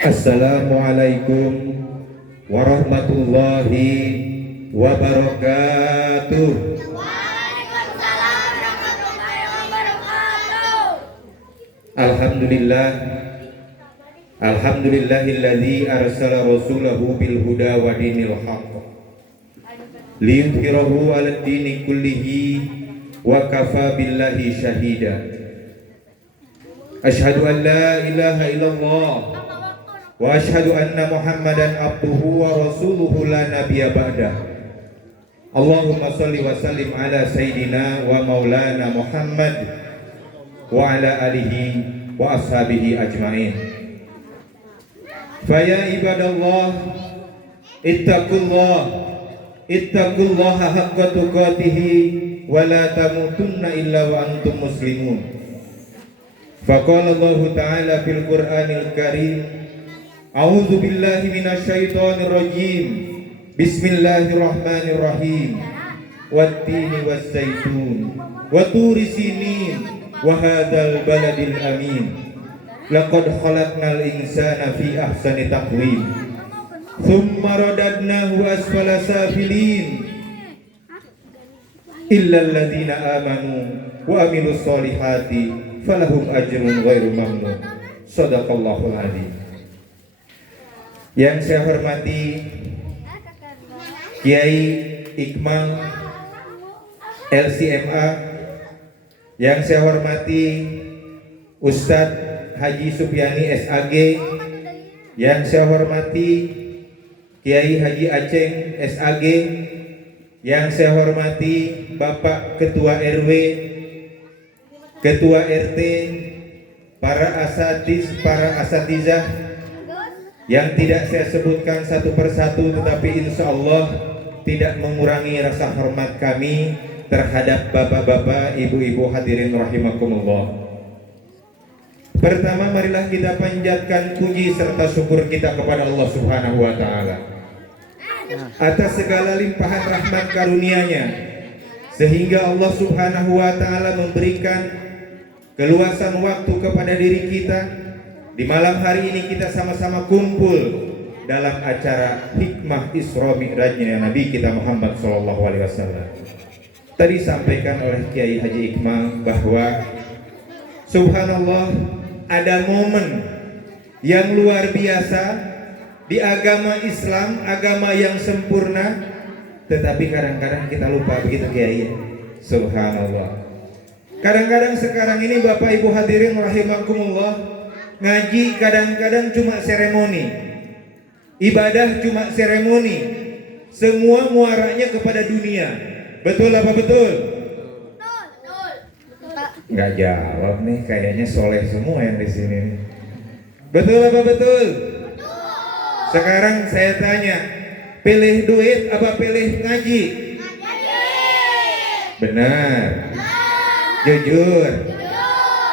Assalamualaikum warahmatullahi wabarakatuh. Waalaikumsalam warahmatullahi wabarakatuh. Alhamdulillah, alhamdulillahilladzi arsala rasulahu bil huda wa dinil haqq liyudhhirahu 'alad dini kullihi wa kafa billahi syahida. Asyhadu an la ilaha illallah wa asyhadu anna Muhammadan abduhu wa rasuluhu la nabiyya ba'dah. Allahumma shalli wa sallim ala sayyidina wa maulana Muhammad wa ala alihi wa ashabihi ajmain. Faya ibadallah ittaqullaha haqqa tuqatih wa la tamutunna illa wa antum muslimun. Faqala Allah ta'ala fil Qur'anil Karim, a'udzu billahi minasyaitonir rajim. Bismillahirrahmanirrahim. Wat-tini was-zaitun wa turi sinin wa hadzal baladil amin. Laqad khalaqnal insana fi ahsani taqwim. Tsumma radadnahu asfala safilin. Illal ladzina amanu wa amilus solihati falahum ajrun ghairu mamnun. Shadaqallahul adzim. Yang saya hormati Kiai Iqmal LCMA, yang saya hormati Ustadz Haji Supiani SAG, yang saya hormati Kiai Haji Aceng SAG, yang saya hormati Bapak Ketua RW, Ketua RT, para asatizah yang tidak saya sebutkan satu persatu, tetapi insya Allah tidak mengurangi rasa hormat kami terhadap bapak-bapak, ibu-ibu hadirin rahimakumullah. Pertama, marilah kita panjatkan puji serta syukur kita kepada Allah Subhanahu wa taala atas segala limpahan rahmat karunia-Nya, sehingga Allah Subhanahu wa taala memberikan keluasan waktu kepada diri kita. Di malam hari ini kita sama-sama kumpul dalam acara hikmah Isra Mi'rajnya Nabi kita Muhammad SAW. Tadi sampaikan oleh Kiai Haji Iqmal bahwa subhanallah, ada momen yang luar biasa di agama Islam, agama yang sempurna, tetapi kadang-kadang kita lupa, begitu Kiai. Subhanallah. Kadang-kadang sekarang ini Bapak Ibu hadirin rahimakumullah, ngaji kadang-kadang cuma seremoni, ibadah cuma seremoni, semua muaranya kepada dunia. Betul apa betul? Betul. Nggak jawab nih, kayaknya soleh semua yang di sini. Betul apa betul? Sekarang saya tanya, pilih duit apa pilih ngaji? Benar. Jujur.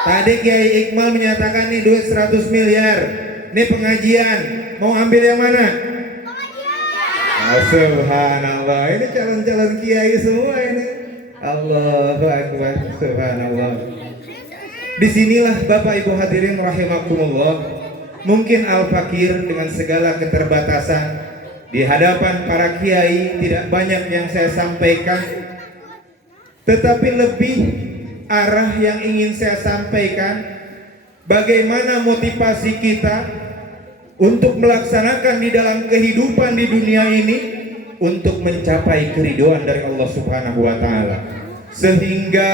Tadi Kiai Iqmal menyatakan nih duit 100 miliar. Ini pengajian. Mau ambil yang mana? Pengajian. Subhanallah. Ini calon-calon kiai semua ini. Allahu Akbar. Subhanallah. Disinilah Bapak Ibu hadirin rahimakumullah, mungkin al-fakir dengan segala keterbatasan di hadapan para kiai tidak banyak yang saya sampaikan, tetapi lebih arah yang ingin saya sampaikan, bagaimana motivasi kita untuk melaksanakan di dalam kehidupan di dunia ini untuk mencapai keridhaan dari Allah Subhanahu wa taala, sehingga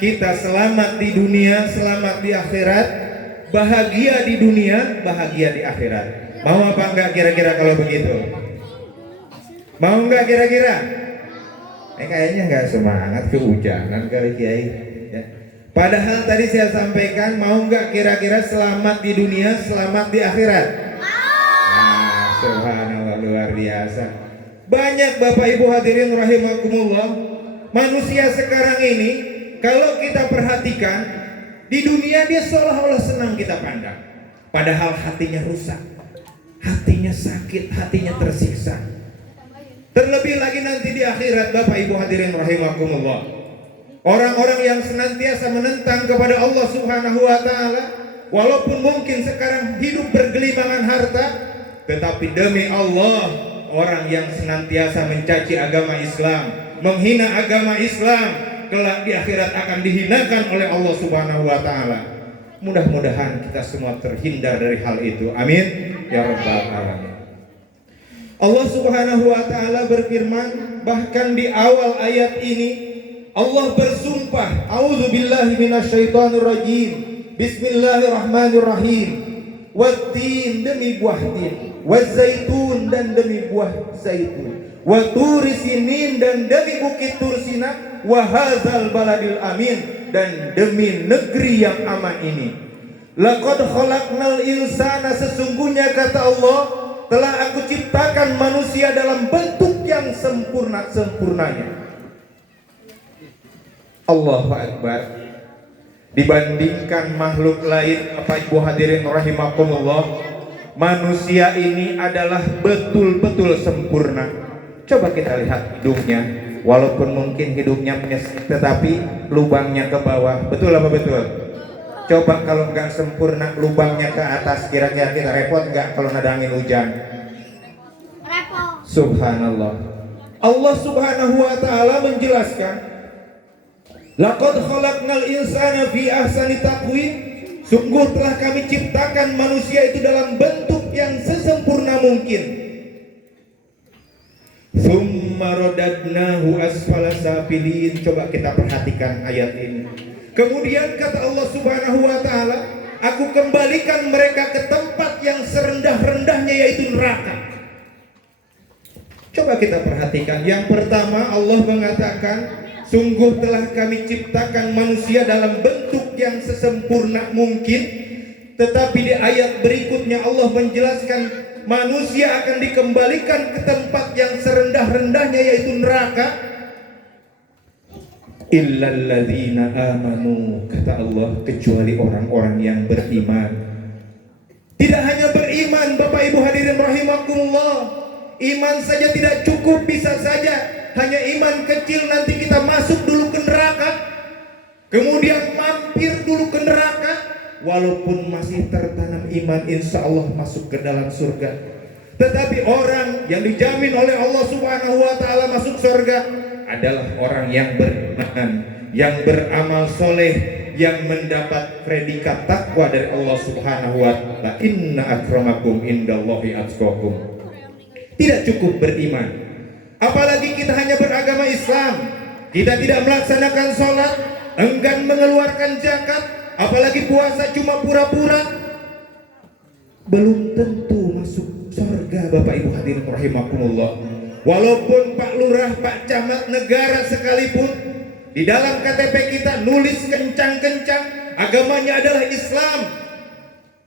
kita selamat di dunia, selamat di akhirat, bahagia di dunia, bahagia di akhirat. Mau apa enggak kira-kira kalau begitu? Mau enggak kira-kira? Kayaknya enggak semangat, kehujanan kali Kiai. Ya. Padahal tadi saya sampaikan, mau nggak kira-kira selamat di dunia, selamat di akhirat? Nah, subhanallah, luar biasa. Banyak Bapak Ibu hadirin rahimakumullah, manusia sekarang ini kalau kita perhatikan, di dunia dia seolah-olah senang kita pandang, padahal hatinya rusak, hatinya sakit, hatinya tersiksa. Terlebih lagi nanti di akhirat Bapak Ibu hadirin rahimakumullah, orang-orang yang senantiasa menentang kepada Allah Subhanahu wa taala, Walaupun mungkin sekarang hidup bergelimangan harta, tetapi demi Allah, orang yang senantiasa mencaci agama Islam, menghina agama Islam, kelak di akhirat akan dihinakan oleh Allah Subhanahu wa taala. Mudah-mudahan kita semua terhindar dari hal itu. Amin ya rabbal alamin. Allah Subhanahu wa taala berfirman, bahkan di awal ayat ini Allah bersumpah, a'udzubillahi minasyaitonir rajim. Bismillahirrahmanirrahim. Wat-tin, demi buah tin, waz-zaitun, dan demi buah zaitun, wa turi sinin, dan demi bukit Tursina, wa hadzal baladil amin, dan demi negeri yang aman ini. Laqad khalaqnal insana, sesungguhnya kata Allah, telah aku ciptakan manusia dalam bentuk yang sempurnanya. Allahu Akbar. Dibandingkan makhluk lain, Bapak Ibu hadirin rahimakumullah, manusia ini adalah betul-betul sempurna. Coba kita lihat hidungnya, walaupun mungkin hidungnya tetapi lubangnya ke bawah. Betul apa betul? Coba kalau nggak sempurna lubangnya ke atas, kira-kira kita repot nggak kalau ada angin hujan? Repot. Subhanallah. Allah Subhanahu wa taala menjelaskan, laqad khalaqnal insana fi ahsani taqwim, sungguh telah kami ciptakan manusia itu dalam bentuk yang sesempurna mungkin. Tsumma radadnahu asfala safilin. Coba kita perhatikan ayat ini. Kemudian kata Allah Subhanahu wa taala, aku kembalikan mereka ke tempat yang serendah-rendahnya, yaitu neraka. Coba kita perhatikan. Yang pertama, Allah mengatakan, sungguh telah kami ciptakan manusia dalam bentuk yang sesempurna mungkin. Tetapi di ayat berikutnya Allah menjelaskan manusia akan dikembalikan ke tempat yang serendah-rendahnya, yaitu neraka. Illalladzina amanu, kata Allah, kecuali orang-orang yang beriman. Tidak hanya beriman, Bapak Ibu hadirin rahimakumullah, iman saja tidak cukup, bisa saja hanya iman kecil, nanti kita masuk dulu ke neraka, kemudian mampir dulu ke neraka. Walaupun masih tertanam iman, insya Allah masuk ke dalam surga. Tetapi orang yang dijamin oleh Allah Subhanahu wa taala masuk surga adalah orang yang beriman, yang beramal soleh, yang mendapat predikat takwa dari Allah Subhanahu wa taala. Inna akramakum indallahi atqakum. Tidak cukup beriman, apalagi kita hanya beragama Islam, kita tidak melaksanakan sholat, enggan mengeluarkan zakat, apalagi puasa cuma pura-pura, belum tentu masuk surga, Bapak Ibu hadirin rahimakumullah. Walaupun Pak Lurah, Pak Camat negara sekalipun, di dalam KTP kita nulis kencang-kencang agamanya adalah Islam,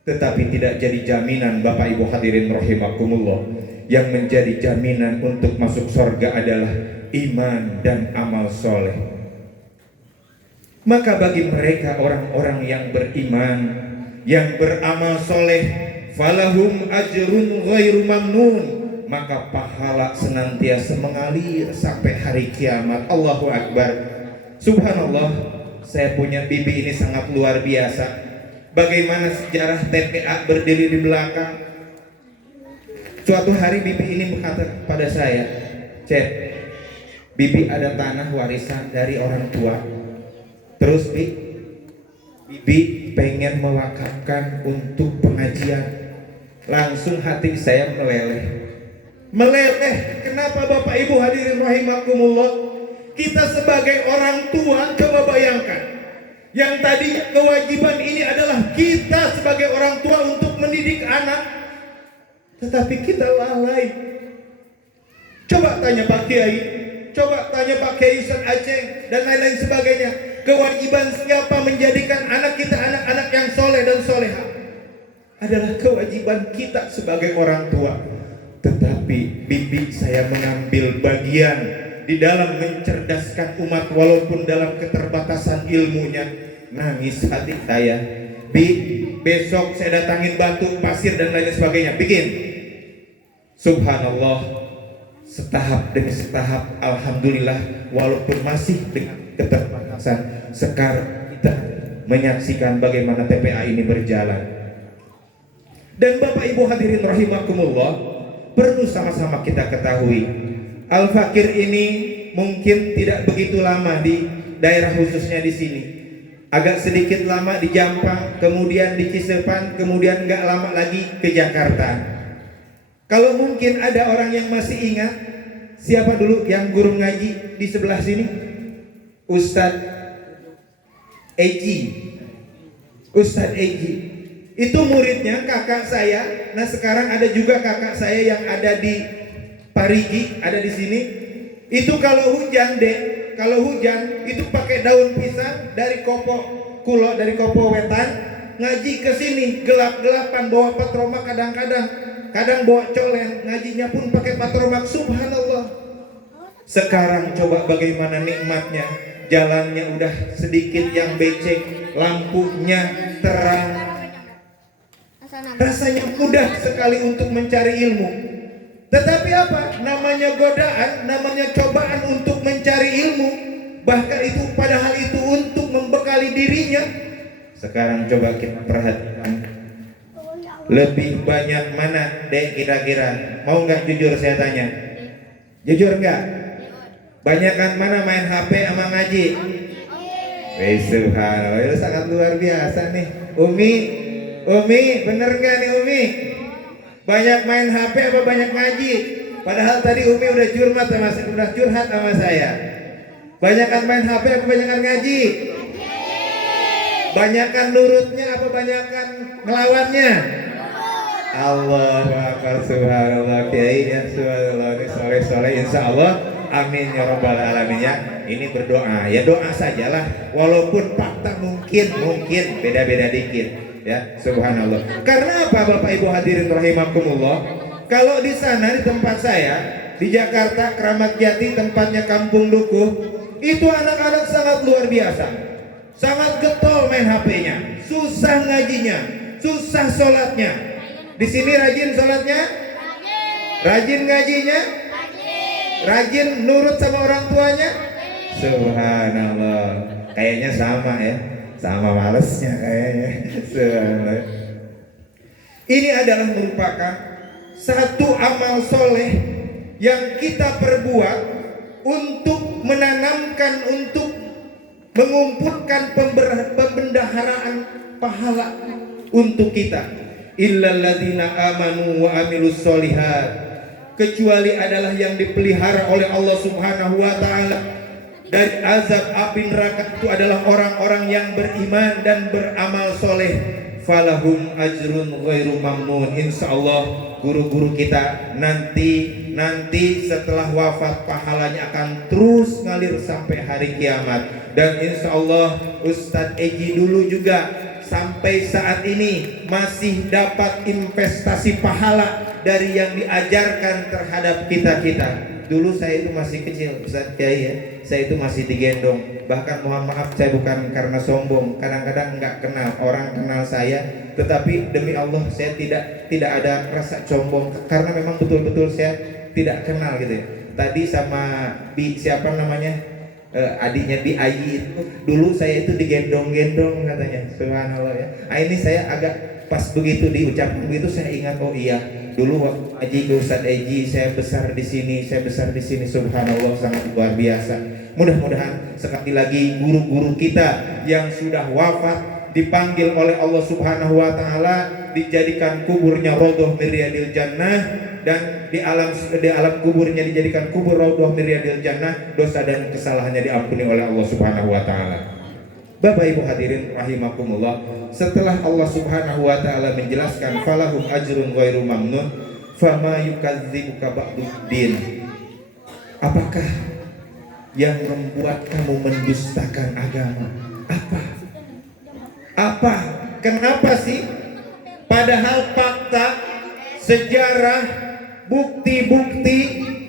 tetapi tidak jadi jaminan, Bapak Ibu hadirin rahimakumullah. Yang menjadi jaminan untuk masuk surga adalah iman dan amal soleh. Maka bagi mereka orang-orang yang beriman, yang beramal soleh, falahum ajrun ghairu mamnun, maka pahala senantiasa mengalir sampai hari kiamat. Allahu Akbar. Subhanallah, saya punya bibi ini sangat luar biasa. Bagaimana sejarah TPA berdiri di belakang. Suatu hari bibi ini berkata pada saya, Cep, bibi ada tanah warisan dari orang tua. Terus bibi pengen mewakafkan untuk pengajian. Langsung hati saya meleleh. Kenapa Bapak Ibu hadirin rahimakumullah? Kita sebagai orang tua, coba bayangkan, yang tadinya kewajiban ini adalah kita sebagai orang tua untuk mendidik anak, tetapi kita lalai. Coba tanya Pak Kiai, coba tanya Pak Kiai Ustaz Aceh dan lain-lain sebagainya. Kewajiban siapa menjadikan anak kita anak-anak yang soleh dan soleha? Adalah kewajiban kita sebagai orang tua. Tetapi bibi saya mengambil bagian di dalam mencerdaskan umat walaupun dalam keterbatasan ilmunya. Nangis hati saya. Besok saya datangin batu, pasir dan lain sebagainya. Bikin. Subhanallah, setahap demi setahap, alhamdulillah, walaupun masih dengan keterbatasan, sekarang kita menyaksikan bagaimana TPA ini berjalan. Dan Bapak Ibu hadirin rahimakumullah, perlu sama-sama kita ketahui, Al-Fakir ini mungkin tidak begitu lama di daerah khususnya di sini. Agak sedikit lama di Jampang, kemudian di Cisepan, kemudian nggak lama lagi ke Jakarta. Kalau mungkin ada orang yang masih ingat, siapa dulu yang guru ngaji di sebelah sini? Ustadz Eji. Ustadz Eji itu muridnya kakak saya. Nah sekarang ada juga kakak saya yang ada di Parigi, ada di sini. Itu kalau hujan itu pakai daun pisang dari Kopo Kulo, dari Kopo Wetan, ngaji ke sini gelap-gelapan bawa patromak, kadang bawa colen, ngajinya pun pakai patromak. Subhanallah. Sekarang coba bagaimana nikmatnya, jalannya udah sedikit yang becek, lampunya terang. Rasanya mudah sekali untuk mencari ilmu. Tetapi apa? Namanya godaan, namanya cobaan untuk mencari ilmu. Bahkan itu padahal itu untuk membekali dirinya. Sekarang coba kita perhatikan, lebih banyak mana dek kira-kira? Mau nggak jujur saya tanya? Jujur nggak? Banyakan mana main HP sama ngaji? Subhanallah, itu sangat luar biasa nih. Umi, bener nggak nih Umi? Banyak main HP apa banyak ngaji? Padahal tadi Umi udah curhat sama saya. Banyakan main HP apa banyakan ngaji? Banyakan nurutnya apa banyakan ngelawannya? Allahu Akbar, subhanallah. Kiai ya, subhanallah, ini soleh insya Allah. Amin ya rabbal alamin ya. Ini berdoa, ya doa sajalah. Walaupun fakta mungkin beda-beda dikit ya, subhanallah. Karena apa Bapak Ibu hadirin rahimakumullah? Kalau di sana di tempat saya di Jakarta Kramat Jati, tempatnya Kampung Dukuh, itu anak-anak sangat luar biasa. Sangat getol main HP-nya, susah ngajinya, susah sholatnya. Di sini rajin sholatnya, rajin ngajinya, rajin nurut sama orang tuanya. Subhanallah. Kayaknya sama ya, sama malesnya kayaknya. Subhanallah. Ini adalah merupakan satu amal soleh yang kita perbuat untuk menanamkan, untuk mengumpulkan pembendaharaan pahala untuk kita. Illalladzina amanu wa amilus solihat, kecuali adalah yang dipelihara oleh Allah Subhanahu wa taala dari azab api neraka itu adalah orang-orang yang beriman dan beramal soleh. Falahum ajrun ghairu mamnun. Insyaallah guru-guru kita nanti setelah wafat pahalanya akan terus ngalir sampai hari kiamat. Dan insyaallah Ustadz Eji dulu juga sampai saat ini masih dapat investasi pahala dari yang diajarkan terhadap kita-kita. Dulu saya itu masih kecil, Ustadz Kiai ya, saya itu masih digendong. Bahkan mohon maaf, saya bukan karena sombong, kadang-kadang nggak kenal, orang kenal saya, tetapi demi Allah saya tidak ada rasa sombong, karena memang betul-betul saya tidak kenal gitu ya. Tadi sama siapa namanya, adiknya Bi Ayi itu, dulu saya itu digendong-gendong katanya. Subhanallah ya. Ini saya agak pas begitu diucapkan begitu, saya ingat, oh iya, dulu waktu ngaji ke Ustadz Eji, saya besar di sini. Subhanallah, sangat luar biasa. Mudah-mudahan sekali lagi guru-guru kita yang sudah wafat dipanggil oleh Allah Subhanahu wa taala, dijadikan kuburnya Raudhah min Riyadil Jannah, dan di alam kuburnya dijadikan kubur Raudhah min Riyadil Jannah, dosa dan kesalahannya diampuni oleh Allah Subhanahu wa taala. Bapak Ibu hadirin rahimakumullah, setelah Allah Subhanahu wa taala menjelaskan falahum ajrun ghairu mamnun, fama yukadzibuka ba'duddin. Apakah yang membuat kamu mendustakan agama? Apa? Kenapa sih? Padahal fakta, sejarah, bukti-bukti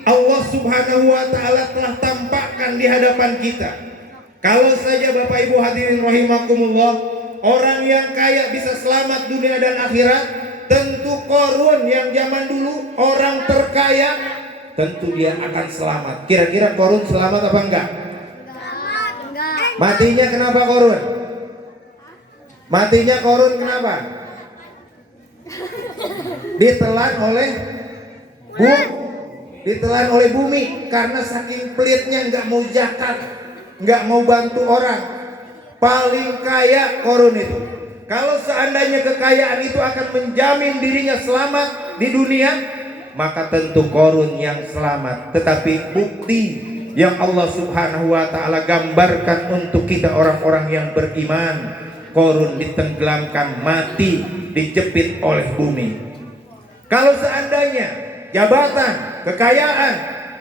Allah Subhanahu wa taala telah tampakkan di hadapan kita. Kalau saja Bapak Ibu hadirin rahimakumullah, orang yang kaya bisa selamat dunia dan akhirat, tentu Qarun yang zaman dulu orang terkaya, tentu dia akan selamat. Kira-kira Qarun selamat apa enggak? Matinya kenapa Qarun? Matinya Korun kenapa? Ditelan oleh ditelan oleh bumi karena saking pelitnya, nggak mau zakat, nggak mau bantu orang. Paling kaya Korun itu. Kalau seandainya kekayaan itu akan menjamin dirinya selamat di dunia, maka tentu Korun yang selamat. Tetapi bukti yang Allah Subhanahu wa ta'ala gambarkan untuk kita orang-orang yang beriman, Korun ditenggelamkan, mati, dijepit oleh bumi. Kalau seandainya jabatan, kekayaan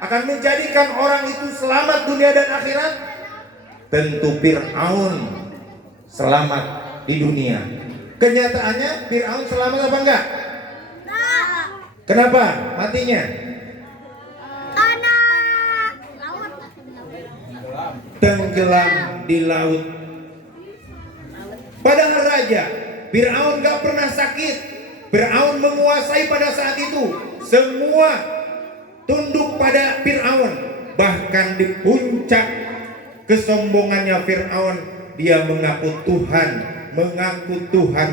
akan menjadikan orang itu selamat dunia dan akhirat, tentu Fir'aun selamat di dunia. Kenyataannya Fir'aun selamat apa enggak? Kenapa matinya? Tenggelam di laut. Padahal raja Fir'aun gak pernah sakit. Fir'aun menguasai pada saat itu. Semua tunduk pada Fir'aun. Bahkan di puncak kesombongannya Fir'aun, dia mengaku Tuhan,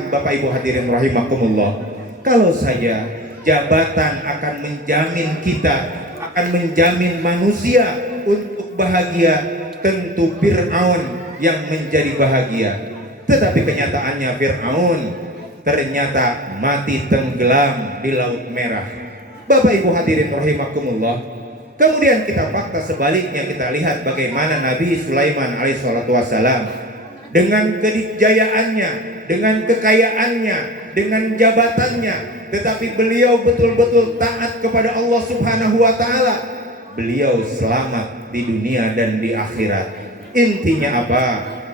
Bapak Ibu hadirin rahimakumullah. Kalau saja jabatan akan menjamin kita, akan menjamin manusia untuk bahagia, tentu Fir'aun yang menjadi bahagia. Tetapi kenyataannya Fir'aun ternyata mati tenggelam di Laut Merah. Bapak Ibu hadirin rahimakumullah. Kemudian kita fakta sebaliknya, kita lihat bagaimana Nabi Sulaiman alaihissalatu wassalam dengan kedikjayaannya, dengan kekayaannya, dengan jabatannya, tetapi beliau betul-betul taat kepada Allah Subhanahu wa ta'ala. Beliau selamat di dunia dan di akhirat. Intinya apa?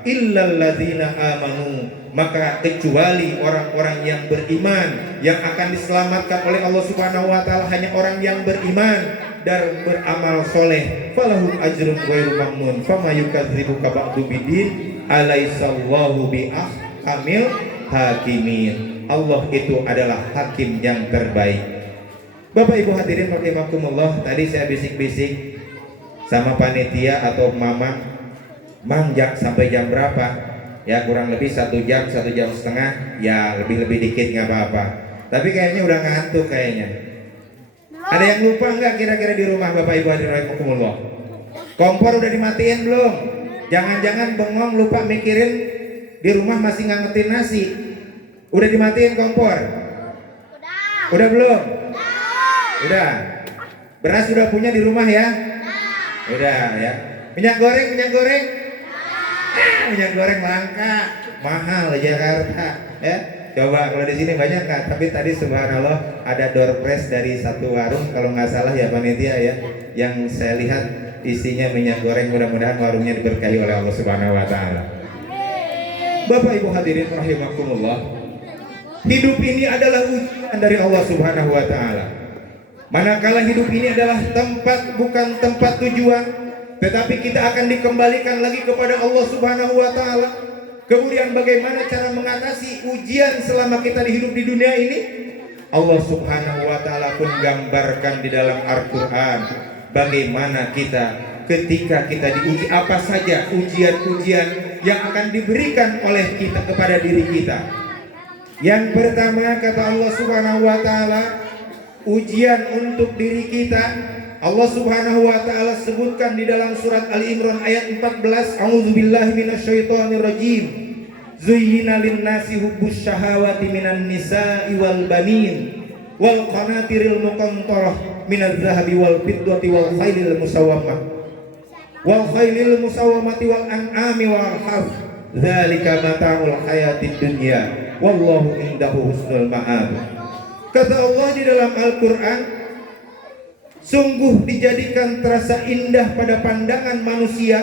Illal ladzina amanu, maka kecuali orang-orang yang beriman, yang akan diselamatkan oleh Allah Subhanahu wa ta'ala hanya orang yang beriman dan beramal soleh. Falahum ajrun ghairu mamnun fama yukadzibuka ba'du bidin alaisallahu bi'ahkamil hakimin. Allah itu adalah hakim yang terbaik. Bapak Ibu hadirin rahimakumullah, tadi saya bisik-bisik sama panitia atau mama, manjak sampai jam berapa? Ya kurang lebih 1 jam, 1 jam setengah, ya lebih-lebih dikit nggak apa-apa. Tapi kayaknya udah ngantuk kayaknya. Ada yang lupa nggak kira-kira di rumah Bapak Ibu hadirin rahimakumullah? Kompor udah dimatiin belum? Jangan-jangan bengong lupa mikirin di rumah masih ngangetin nasi. Udah dimatiin kompor? Udah belum? Udah. Beras sudah punya di rumah ya? Udah ya. Minyak goreng? Minyak goreng langka, mahal Jakarta ya. Coba kalau di sini banyak kan, tapi tadi subhanallah ada door prize dari satu warung kalau nggak salah ya panitia ya, yang saya lihat isinya minyak goreng. Mudah-mudahan warungnya diberkahi oleh Allah Subhanahu wa ta'ala. Bapak Ibu hadirin rahimakumullah, hidup ini adalah ujian dari Allah Subhanahu wa ta'ala. Manakala hidup ini adalah tempat, bukan tempat tujuan, tetapi kita akan dikembalikan lagi kepada Allah Subhanahu wa ta'ala. Kemudian bagaimana cara mengatasi ujian selama kita hidup di dunia ini? Allah Subhanahu wa ta'ala pun gambarkan di dalam Al-Quran bagaimana kita ketika kita diuji, apa saja ujian-ujian yang akan diberikan oleh kita kepada diri kita. Yang pertama kata Allah Subhanahu wa ta'ala, ujian untuk diri kita. Allah Subhanahu wa ta'ala sebutkan di dalam surat Ali Imran ayat 14, A'udzubillahi minasyaitonirrajim. Zuyyina lin-nasi hubbus syahawati minan nisa'i wal banin wal qanatiril muqantarah minadz zahabi wal fiddati wal khailil musawwamati wal an'ami wal harth. Dzalika mata'ul hayatid dunya wallahu indahu husnul ma'ab. Kata Allah di dalam Al-Qur'an, sungguh dijadikan terasa indah pada pandangan manusia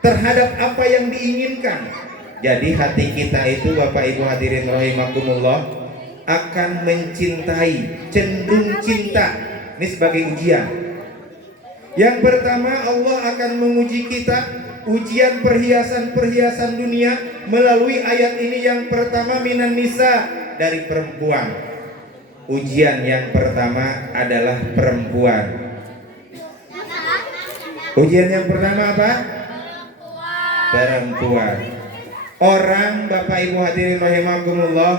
terhadap apa yang diinginkan. Jadi hati kita itu Bapak Ibu hadirin rahimakumullah akan mencintai, cenderung cinta. Ini sebagai ujian. Yang pertama, Allah akan menguji kita, ujian perhiasan-perhiasan dunia melalui ayat ini. Yang pertama minan nisa, dari perempuan. Ujian yang pertama adalah perempuan. Ujian yang pertama apa? Perempuan. Orang Bapak Ibu hadirin rahimakumullah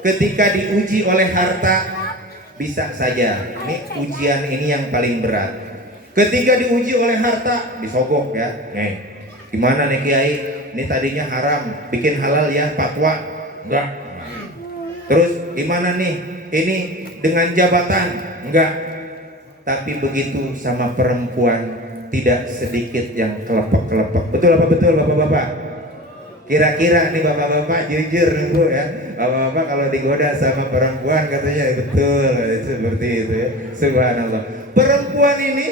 ketika diuji oleh harta bisa saja. Ini ujian ini yang paling berat. Ketika diuji oleh harta disogok ya. Nih, gimana nih Kiai? Ini tadinya haram, bikin halal ya fatwa. Enggak. Terus gimana nih? Ini dengan jabatan? Enggak. Tapi begitu sama perempuan tidak sedikit yang kelepek-kelepek. Betul apa betul Bapak-bapak? Kira-kira nih Bapak-bapak jujur Bu ya. Bapak-bapak kalau digoda sama perempuan katanya betul seperti itu ya. Subhanallah. Perempuan ini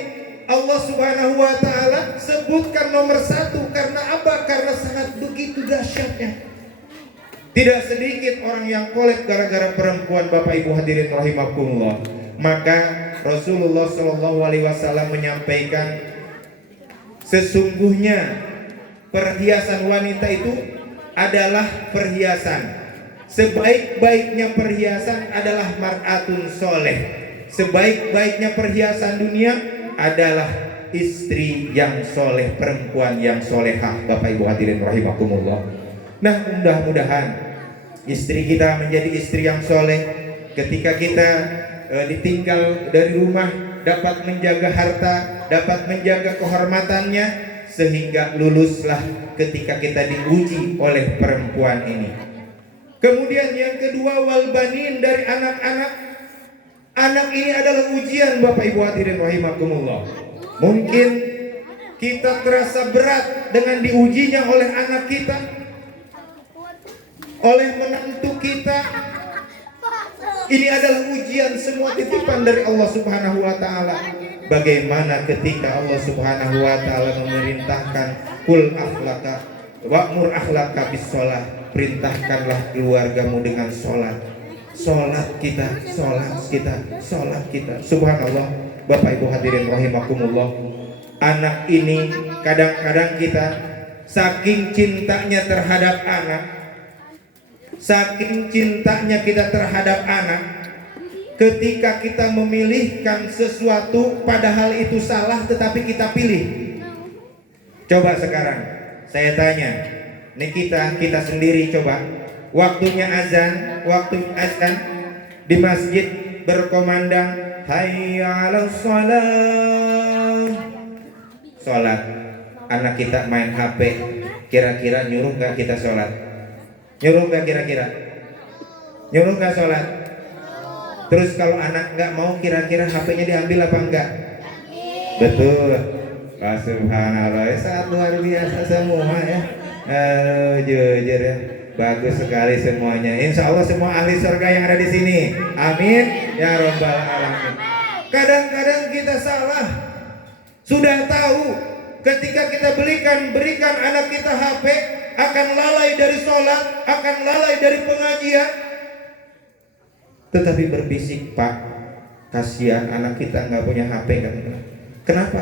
Allah Subhanahu wa taala sebutkan nomor satu karena apa? Karena sangat begitu dahsyatnya. Tidak sedikit orang yang kolek gara-gara perempuan Bapak Ibu hadirin rahimakumullah. Maka Rasulullah Shallallahu alaihi wasallam menyampaikan sesungguhnya perhiasan wanita itu adalah perhiasan. Sebaik-baiknya perhiasan adalah mar'atun soleh. Sebaik-baiknya perhiasan dunia adalah istri yang soleh, perempuan yang solehah. Bapak Ibu hadirin rahimakumullah. Nah, mudah-mudahan istri kita menjadi istri yang soleh. Ketika kita ditinggal dari rumah, dapat menjaga harta, dapat menjaga kehormatannya, sehingga luluslah ketika kita diuji oleh perempuan ini. Kemudian yang kedua, wal banin, dari anak-anak. Anak ini adalah ujian Bapak Ibu hadirin rahimakumullah. Mungkin kita terasa berat dengan diujinya oleh anak kita, oleh menantu kita. Ini adalah ujian, semua titipan dari Allah Subhanahu wa taala. Bagaimana ketika Allah Subhanahu wa taala memerintahkan kul akhlaka wa'mur akhlaka bis shalah, perintahkanlah keluargamu dengan sholat. Sholat kita, sholat kita, sholat kita. Subhanallah, Bapak Ibu hadirin rahimakumullah. Anak ini kadang-kadang kita saking cintanya terhadap anak, saking cintanya kita terhadap anak, ketika kita memilihkan sesuatu padahal itu salah tetapi kita pilih. Coba sekarang saya tanya, nih kita sendiri coba, waktunya azan di masjid berkomandang hayya 'alas shalah, sholat. Anak kita main HP, kira-kira nyuruh gak kita sholat? Nyuruh gak kira-kira? Nyuruh gak sholat? Terus kalau anak gak mau, kira-kira HP-nya diambil apa enggak? Betul. Subhanallah, sangat luar biasa semua ya. Jujur ya, bagus sekali semuanya. Insya Allah semua ahli surga yang ada di sini. Amin ya robbal alamin. Kadang-kadang kita salah. Sudah tahu ketika kita berikan anak kita HP, akan lalai dari sholat, akan lalai dari pengajian. Tetapi berbisik, Pak, kasihan anak kita nggak punya HP kan? Kenapa?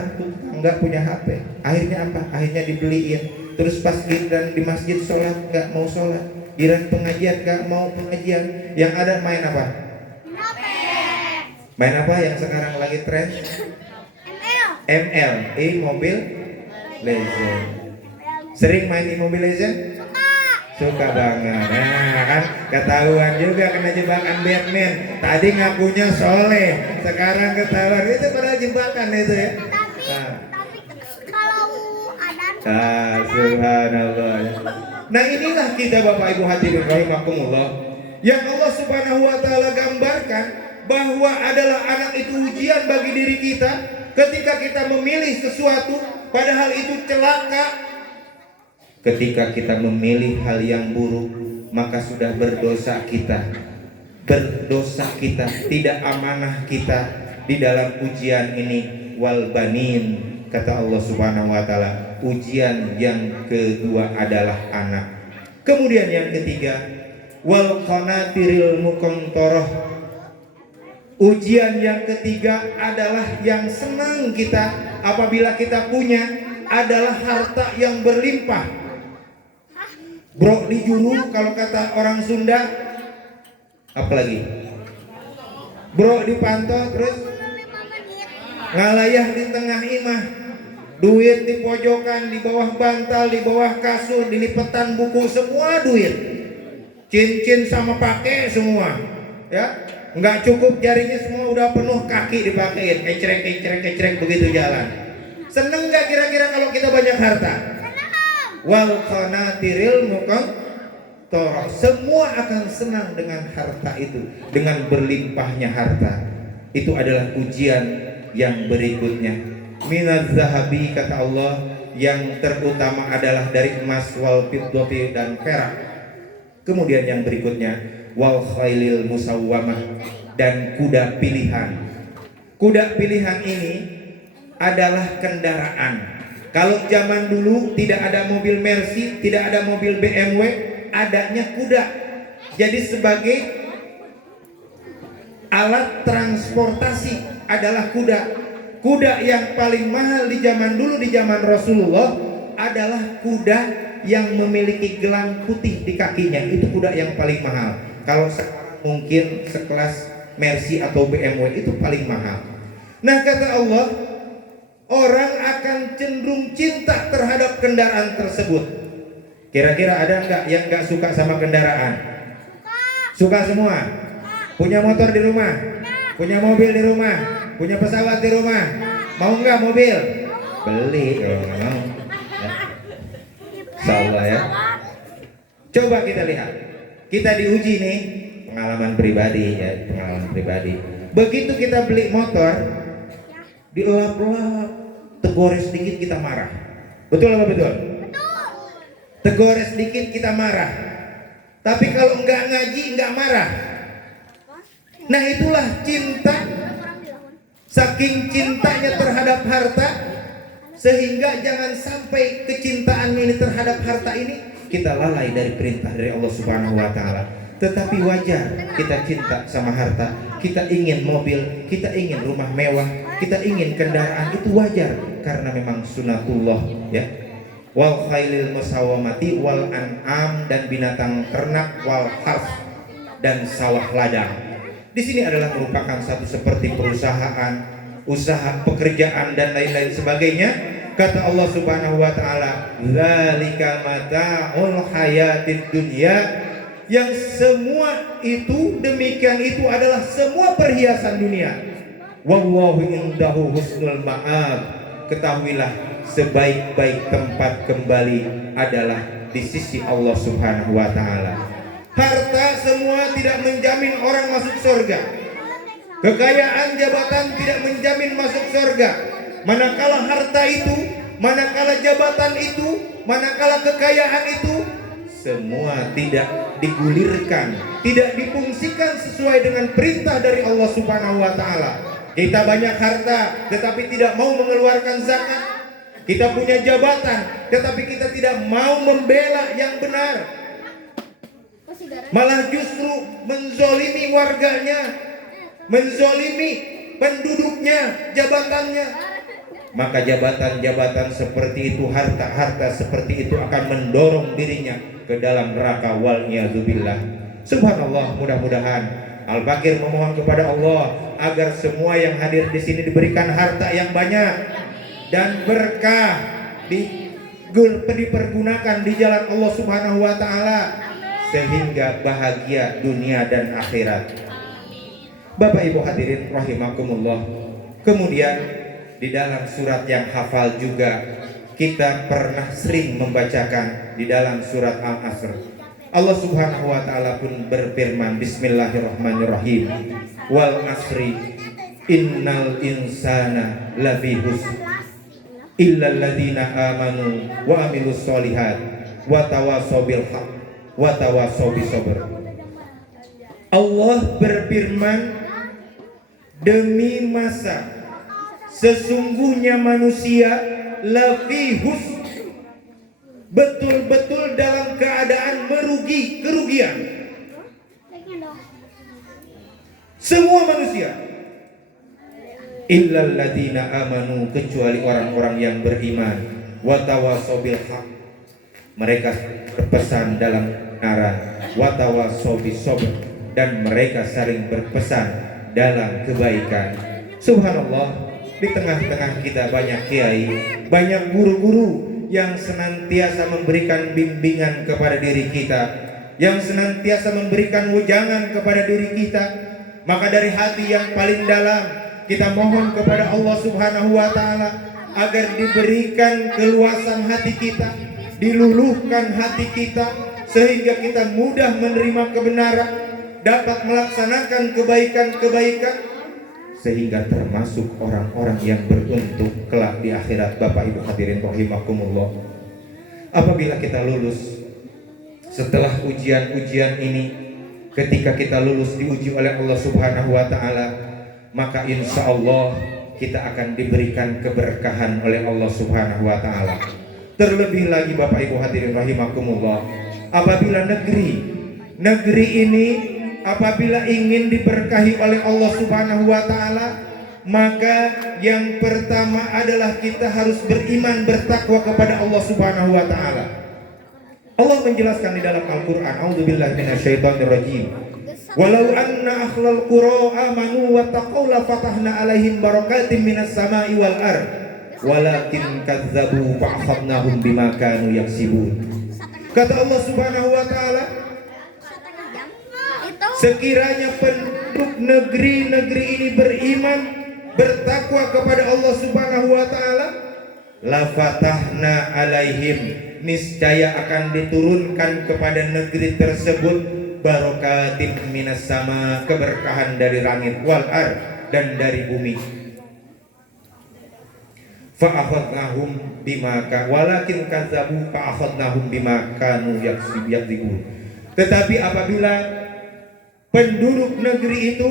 Nggak punya HP. Akhirnya apa? Akhirnya dibeliin. Terus pas giliran di masjid sholat nggak mau sholat, giliran pengajian nggak mau pengajian. Yang ada main apa? Main apa yang sekarang lagi tren? ML, Mobile Legend. Sering main Mobile Legend? Suka banget. Nah kan ketahuan juga kena jebakan Batman. Tadi ngakunya soleh, sekarang ketahuan. Itu pada jebakan itu ya. Tapi kalau ada Subhanallah. Nah inilah kita Bapak Ibu hadirin rahimakumullah, yang Allah Subhanahu wa taala gambarkan bahwa adalah anak itu ujian bagi diri kita. Ketika kita memilih sesuatu padahal itu celaka, ketika kita memilih hal yang buruk, maka sudah berdosa kita, tidak amanah kita di dalam ujian ini. Wal banin, kata Allah Subhanahu wa taala, ujian yang kedua adalah anak. Kemudian yang ketiga, wal qanatiril muqantarah, ujian yang ketiga adalah yang senang kita apabila kita punya adalah harta yang berlimpah. Bro di juru kalau kata orang Sunda, apalagi bro di panto, terus ngalayah di tengah imah. Duit di pojokan, di bawah bantal, di bawah kasur, di lipetan buku, semua duit. Cincin sama pakai semua, ya. Nggak cukup jarinya semua udah penuh, kaki dipakein, kecrek begitu jalan. Seneng nggak kira-kira kalau kita banyak harta? Wal qanatiril muqantarah, semua akan senang dengan harta itu, dengan berlimpahnya harta. Itu adalah ujian yang berikutnya. Minaz zahabi, kata Allah, yang terutama adalah dari emas, wal fiddati, dan perak. Kemudian yang berikutnya, wal khailil musawwamah, dan kuda pilihan. Kuda pilihan ini adalah kendaraan. Kalau zaman dulu tidak ada mobil Mercy, tidak ada mobil BMW, adanya kuda. Jadi sebagai alat transportasi adalah kuda. Kuda yang paling mahal di zaman dulu, di zaman Rasulullah, adalah kuda yang memiliki gelang putih di kakinya. Itu kuda yang paling mahal. Kalau sekarang mungkin sekelas Mercy atau BMW itu paling mahal. Nah, kata Allah, orang akan cenderung cinta terhadap kendaraan tersebut. Kira-kira ada nggak yang nggak suka sama kendaraan? Suka semua. Punya motor di rumah, punya mobil di rumah, punya pesawat di rumah. Mau nggak mobil? Beli kalau nggak mau. Ya. Insyaallah ya. Coba kita lihat. Kita diuji nih, pengalaman pribadi ya, pengalaman pribadi. Begitu kita beli motor, dielap-elap, tegores sedikit kita marah. Betul apa betul? Tegores sedikit kita marah. Tapi kalau nggak ngaji nggak marah. Nah, itulah cinta. Saking cintanya terhadap harta, sehingga jangan sampai kecintaan ini terhadap harta ini kita lalai dari perintah dari Allah Subhanahu wa taala. Tetapi wajar kita cinta sama harta. Kita ingin mobil, kita ingin rumah mewah, kita ingin kendaraan, itu wajar karena memang sunatullah ya. Wal khailil musawamati wal an'am, dan binatang ternak, wal harf, dan sawah ladang. Di sini adalah merupakan satu seperti perusahaan, usaha, pekerjaan, dan lain-lain sebagainya. Kata Allah Subhanahu wa taala, "Dzalika mata'ul hayatid dunya." Yang semua itu, demikian itu adalah semua perhiasan dunia. Wallahu indahu husnul ma'ab. Ketahuilah, sebaik-baik tempat kembali adalah di sisi Allah Subhanahu wa taala. Harta semua tidak menjamin orang masuk surga. Kekayaan, jabatan tidak menjamin masuk surga. Manakala harta itu, manakala jabatan itu, manakala kekayaan itu, semua tidak digulirkan, tidak difungsikan sesuai dengan perintah dari Allah Subhanahu wa taala. Kita banyak harta tetapi tidak mau mengeluarkan zakat. Kita punya jabatan tetapi kita tidak mau membela yang benar. Malah justru menzolimi warganya, menzolimi penduduknya, jabatannya. Maka jabatan-jabatan seperti itu, harta-harta seperti itu akan mendorong dirinya ke dalam neraka, wal iyadzubillah. Subhanallah, mudah-mudahan Al-Fakir memohon kepada Allah agar semua yang hadir di sini diberikan harta yang banyak dan berkah, dipergunakan di jalan Allah Subhanahu wa taala sehingga bahagia dunia dan akhirat. Bapak Ibu hadirin rahimakumullah. Kemudian di dalam surat yang hafal juga kita pernah sering membacakan di dalam surat Al-Asr. Allah Subhanahu wa taala pun berfirman, bismillahirrahmanirrahim, wal asri innal insana lafi khusr illal ladzina amanu wa amilus solihat wa tawassaw bil haqq wa tawassaw bis sabr. Allah berfirman, demi masa sesungguhnya manusia lafi khusr, betul-betul dalam keadaan merugi, kerugian. Semua manusia, illal ladzina amanu, kecuali orang-orang yang beriman, wa tawassaw bil haqq, mereka berpesan dalam kebenaran, wa tawassaw bis sabr, dan mereka saling berpesan dalam kebaikan. Subhanallah, di tengah-tengah kita banyak kiai, banyak guru-guru yang senantiasa memberikan bimbingan kepada diri kita, yang senantiasa memberikan wejangan kepada diri kita. Maka dari hati yang paling dalam kita mohon kepada Allah Subhanahu wa taala agar diberikan keluasan hati kita, diluluhkan hati kita sehingga kita mudah menerima kebenaran, dapat melaksanakan kebaikan-kebaikan, sehingga termasuk orang-orang yang beruntung kelak di akhirat. Bapak Ibu hadirin rahimakumullah, apabila kita lulus setelah ujian-ujian ini, ketika kita lulus diuji oleh Allah Subhanahu wa taala, maka insya Allah kita akan diberikan keberkahan oleh Allah Subhanahu wa taala. Terlebih lagi Bapak Ibu hadirin rahimakumullah, apabila negeri ini apabila ingin diberkahi oleh Allah Subhanahu wa taala, maka yang pertama adalah kita harus beriman, bertakwa kepada Allah Subhanahu wa taala. Allah menjelaskan di dalam Al-Qur'an, a'udzubillahi minasyaitonirrajim. Walau anna ahlal qura amanu wa taqaw la fatahna alaihim barakatim minas sama'i wal ard walakin kadzdzabu fa'akhadnahum bima kanu yaksibun. Kata Allah Subhanahu wa taala, sekiranya penduduk negeri-negeri ini beriman, bertakwa kepada Allah Subhanahu wa taala, la fatahna alaihim, niscaya akan diturunkan kepada negeri tersebut barakatim minas sama, keberkahan dari langit, wal ard, dan dari bumi. Fa'akhadnahum bima walakin kadzabu fa'akhadnahum bima kanu yaksibun. Tetapi apabila penduduk negeri itu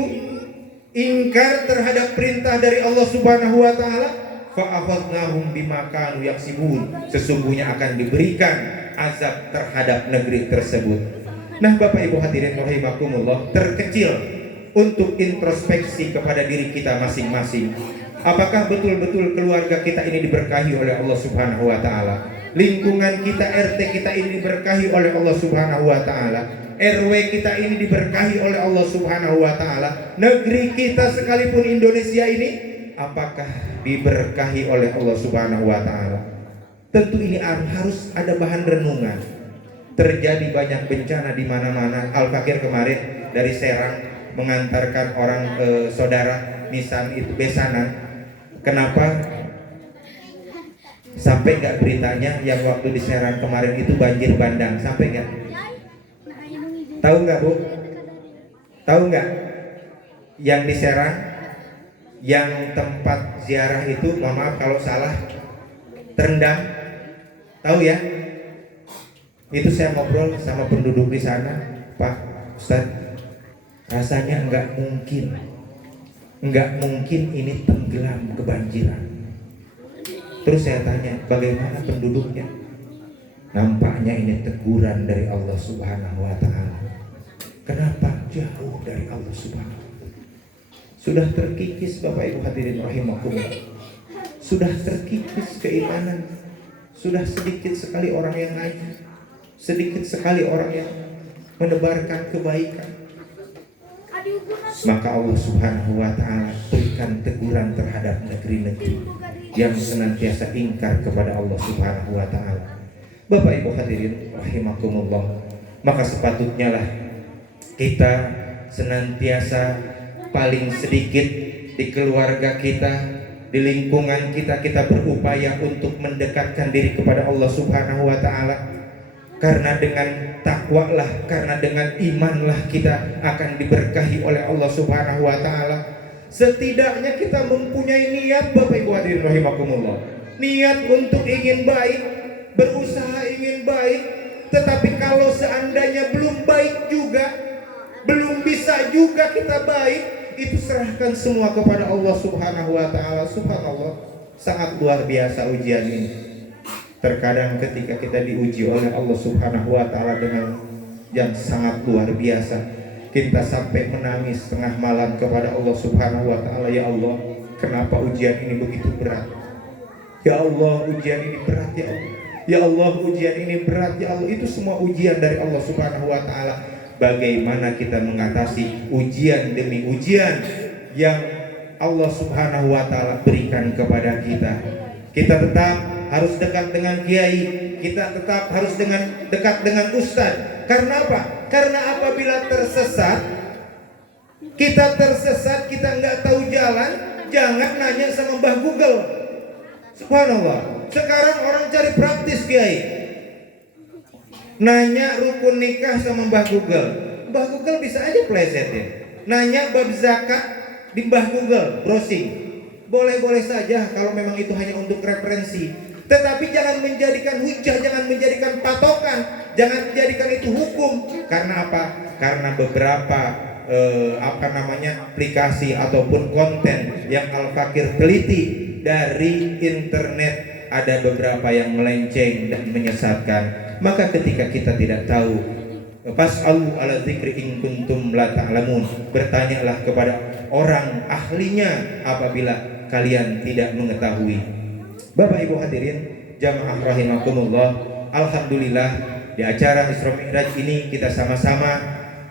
ingkar terhadap perintah dari Allah Subhanahu wa taala, fa'akhadnahum bima kanu yaksibun, sesungguhnya akan diberikan azab terhadap negeri tersebut. Nah, Bapak Ibu hadirin rahimakumullah, terkecil untuk introspeksi kepada diri kita masing-masing. Apakah betul-betul keluarga kita ini diberkahi oleh Allah Subhanahu wa taala? Lingkungan kita, RT kita ini diberkahi oleh Allah Subhanahu wa taala? RW kita ini diberkahi oleh Allah Subhanahu wa taala? Negeri kita sekalipun Indonesia ini, apakah diberkahi oleh Allah Subhanahu wa taala? Tentu ini harus ada bahan renungan. Terjadi banyak bencana di mana-mana. Al-Fakir kemarin dari Serang mengantarkan orang saudara nisan itu besanan. Kenapa? Sampai nggak beritanya yang waktu di Serang kemarin itu banjir bandang? Sampai nggak? Tahu nggak Bu? Tahu nggak? Yang di Serang, yang tempat ziarah itu, mohon maaf kalau salah, terendam. Tahu ya? Itu saya ngobrol sama penduduk di sana, Pak Ustadz, rasanya nggak mungkin ini tenggelam kebanjiran. Terus saya tanya, bagaimana penduduknya? Nampaknya ini teguran dari Allah Subhanahu wa taala. Kenapa jauh dari Allah Subhanahu wa taala? Sudah terkikis Bapak Ibu hadirin rahimakumullah. Sudah terkikis keimanan. Sudah sedikit sekali orang yang ngaji. Sedikit sekali orang yang menebarkan kebaikan. Maka Allah Subhanahu wa taala berikan teguran terhadap negeri-negeri yang senantiasa ingkar kepada Allah Subhanahu wa taala. Bapak Ibu hadirin rahimakumullah, maka sepatutnya lah kita senantiasa paling sedikit di keluarga kita, di lingkungan kita, kita berupaya untuk mendekatkan diri kepada Allah Subhanahu wa taala. Karena dengan takwa lah, karena dengan iman lah kita akan diberkahi oleh Allah Subhanahu wa taala. Setidaknya kita mempunyai niat Bapak Ibu hadirin rahimakumullah. Niat untuk ingin baik, berusaha ingin baik, tetapi kalau seandainya belum baik juga, belum bisa juga kita baik, itu serahkan semua kepada Allah Subhanahu wa taala. Subhanallah, sangat luar biasa ujian ini. Terkadang ketika kita diuji oleh Allah Subhanahu wa taala dengan yang sangat luar biasa, kita sampai menangis tengah malam kepada Allah Subhanahu wa taala. Ya Allah, kenapa ujian ini begitu berat? Ya Allah, ujian ini berat ya Allah. Ya Allah, ujian ini berat ya Allah. Itu semua ujian dari Allah Subhanahu wa taala. Bagaimana kita mengatasi ujian demi ujian yang Allah Subhanahu wa taala berikan kepada kita. Kita tetap harus dekat dengan kiai, kita tetap harus dekat dengan ustadz. Karena apa? Karena apabila kita tersesat, kita nggak tahu jalan, jangan nanya sama Mbah Google. Subhanallah. Sekarang orang cari praktis kiai. Nanya rukun nikah sama Mbah Google. Mbah Google bisa aja plesetin. Nanya bab zakat di Mbah Google, browsing. Boleh-boleh saja kalau memang itu hanya untuk referensi. Tetapi jangan menjadikan hujah, jangan menjadikan patokan, jangan menjadikan itu hukum. Karena apa? Karena beberapa aplikasi ataupun konten yang Al-Fakir teliti dari internet, ada beberapa yang melenceng dan menyesatkan. Maka ketika kita tidak tahu, fas'alu ala dzikri in kuntum la ta'lamun, bertanyalah kepada orang ahlinya apabila kalian tidak mengetahui. Bapak Ibu hadirin jamaah rahimakumullah, alhamdulillah di acara Isra Mi'raj ini kita sama-sama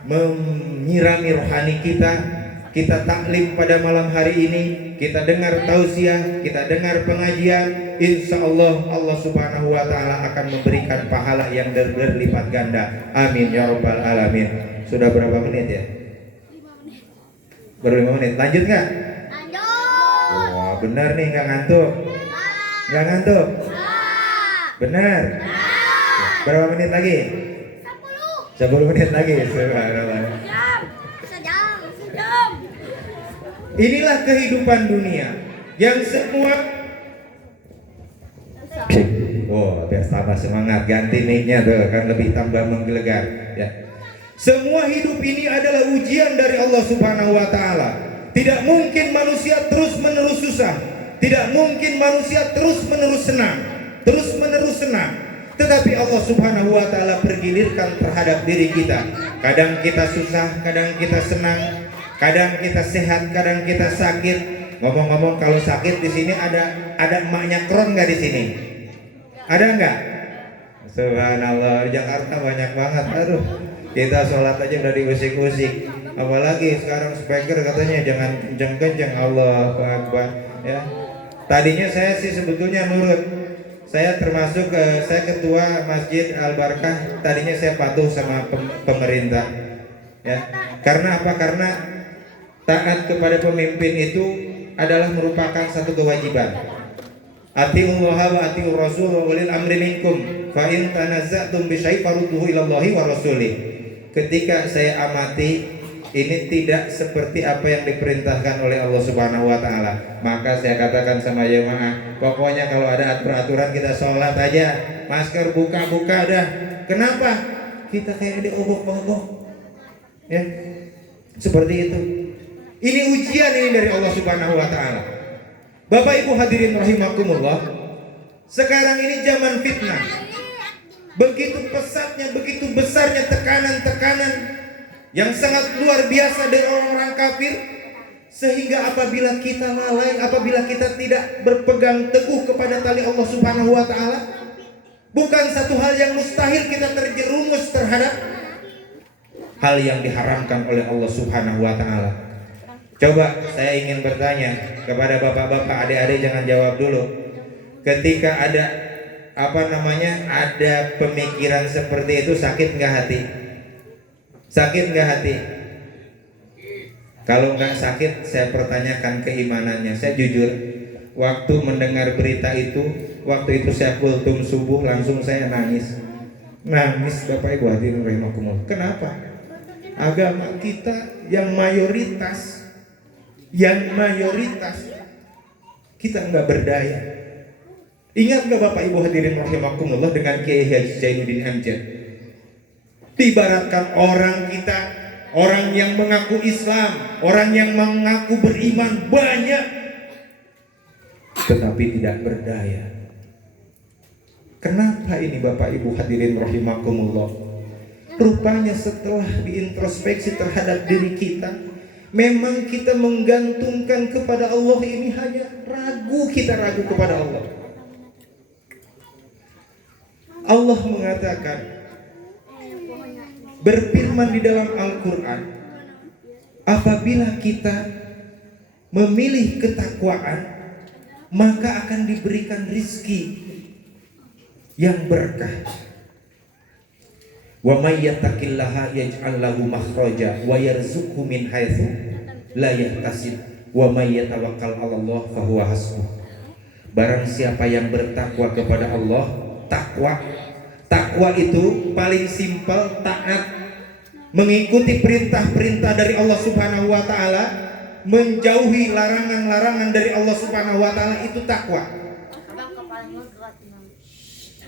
menyirami rohani kita taklim pada malam hari ini, kita dengar tausiah, kita dengar pengajian. Insya Allah Allah Subhanahu wa taala akan memberikan pahala yang berlipat ganda. Amin ya rabbal alamin. Sudah berapa menit ya? 5 menit. Baru 5 menit. Lanjut nggak? Lanjut. Wah, benar nih, nggak ngantuk? Nggak ngantuk? Benar? Berapa menit lagi? 10 menit lagi. Subhanallah. Sejam. Inilah kehidupan dunia yang semua. Biar tambah semangat, ganti mic-nya tuh kan lebih tambah menggelegar ya. Semua hidup ini adalah ujian dari Allah Subhanahu wa taala. Tidak mungkin manusia terus-menerus susah. Tidak mungkin manusia terus-menerus senang. Tetapi Allah Subhanahu wa taala pergilirkan terhadap diri kita. Kadang kita susah, kadang kita senang, kadang kita sehat, kadang kita sakit. Ngomong-ngomong, kalau sakit di sini ada emaknya kron nggak di sini? Ada nggak? Subhanallah, di Jakarta banyak banget. Aduh, kita sholat aja udah diusik-usik. Apalagi sekarang speaker katanya jangan kenceng-kenceng. Allahu Akbar ya. Tadinya saya sih sebetulnya nurut. Saya termasuk saya ketua Masjid Al Barkah. Tadinya saya patuh sama pemerintah. Ya. Karena apa? Karena taat kepada pemimpin itu adalah merupakan satu kewajiban. Atiullaha wa atiur rasul wa ulil amri minkum fa in tanazza'tum bi syai'in farudduhu ila Allahi wa rasulih. Ketika saya amati ini tidak seperti apa yang diperintahkan oleh Allah Subhanahu wa taala, maka saya katakan sama jemaah, pokoknya kalau ada peraturan kita sholat aja, masker buka-buka dah. Kenapa? Kita kayak diobok-obok. Ya. Seperti itu. Ini ujian ini dari Allah Subhanahu wa taala. Bapak Ibu hadirin rahimakumullah, sekarang ini zaman fitnah. Begitu pesatnya, begitu besarnya tekanan-tekanan yang sangat luar biasa dari orang-orang kafir, sehingga apabila kita lalai, apabila kita tidak berpegang teguh kepada tali Allah Subhanahu wa taala, bukan satu hal yang mustahil kita terjerumus terhadap hal yang diharamkan oleh Allah Subhanahu wa taala. Coba saya ingin bertanya kepada bapak-bapak, adik-adik, jangan jawab dulu. Ketika ada ada pemikiran seperti itu, sakit nggak hati? Sakit nggak hati? Kalau nggak sakit, saya pertanyakan keimanannya. Saya jujur, waktu mendengar berita itu, waktu itu saya kultum subuh, langsung saya nangis. Bapak Ibu hadirin rahimakumullah. Kenapa? Agama kita yang mayoritas kita nggak berdaya. Ingat nggak Bapak Ibu hadirin rahimakumullah dengan Kiai Haji Zainuddin Amjad? Diibaratkan orang yang mengaku Islam, orang yang mengaku beriman banyak, tetapi tidak berdaya. Kenapa ini Bapak Ibu hadirin rahimakumullah? Rupanya setelah diintrospeksi terhadap diri kita, memang kita menggantungkan kepada Allah ini hanya kita ragu kepada Allah. Allah mengatakan, berfirman di dalam Al-Quran, apabila kita memilih ketakwaan, maka akan diberikan rizki yang berkah. Wa may yattaqillaha yaj'al lahu makhraja wa yarzuqhu min haitsu la yahtasib wa may yatawakkal 'ala Allah fa huwa hasbuh. Barang siapa yang bertakwa kepada Allah, takwa itu paling simpel, taat, mengikuti perintah-perintah dari Allah Subhanahu wa taala, menjauhi larangan-larangan dari Allah Subhanahu wa taala, itu takwa.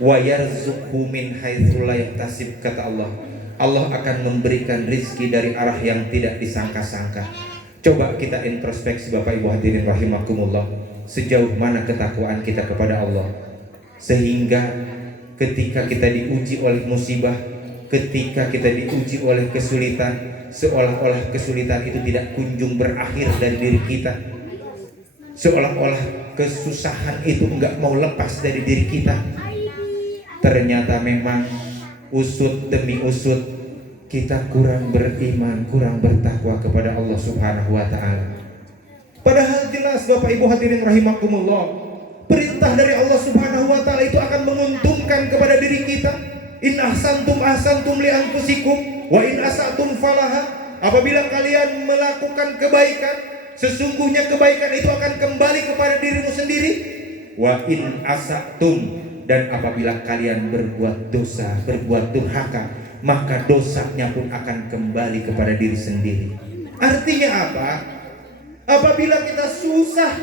Wa yarzuqhu min haitsu la yahtasib, kata Allah. Allah akan memberikan rizki dari arah yang tidak disangka-sangka. Coba kita introspeksi Bapak Ibu hadirin rahimakumullah, sejauh mana ketakwaan kita kepada Allah, sehingga ketika kita diuji oleh musibah, ketika kita diuji oleh kesulitan, seolah-olah kesulitan itu tidak kunjung berakhir dari diri kita, seolah-olah kesusahan itu enggak mau lepas dari diri kita. Ternyata memang usut demi usut kita kurang beriman, kurang bertakwa kepada Allah Subhanahu wa taala. Padahal jelas Bapak Ibu hadirin rahimakumullah, perintah dari Allah Subhanahu wa taala itu akan menguntungkan kepada diri kita. In ahsantum ahsantum li anfusikum wa in asatum falaha. Apabila kalian melakukan kebaikan, sesungguhnya kebaikan itu akan kembali kepada dirimu sendiri. Wa in asatum, dan apabila kalian berbuat dosa, berbuat durhaka, maka dosanya pun akan kembali kepada diri sendiri. Artinya apa? Apabila kita susah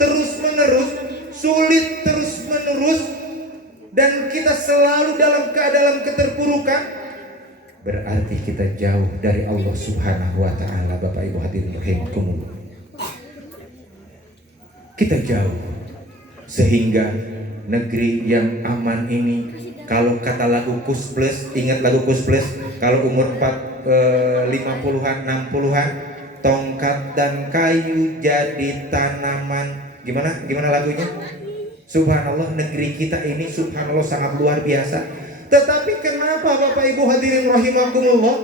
terus-menerus, sulit terus-menerus, dan kita selalu dalam keadaan keterpurukan, berarti kita jauh dari Allah Subhanahu wa taala. Bapak Ibu hadirin rahimakumullah, kita jauh, sehingga negeri yang aman ini, kalau kata lagu Kus Plus, ingat lagu Kus Plus, kalau umur 50-an 60-an, tongkat dan kayu jadi tanaman. Gimana lagunya? Subhanallah, negeri kita ini subhanallah sangat luar biasa. Tetapi kenapa Bapak Ibu hadirin rahimakumullah,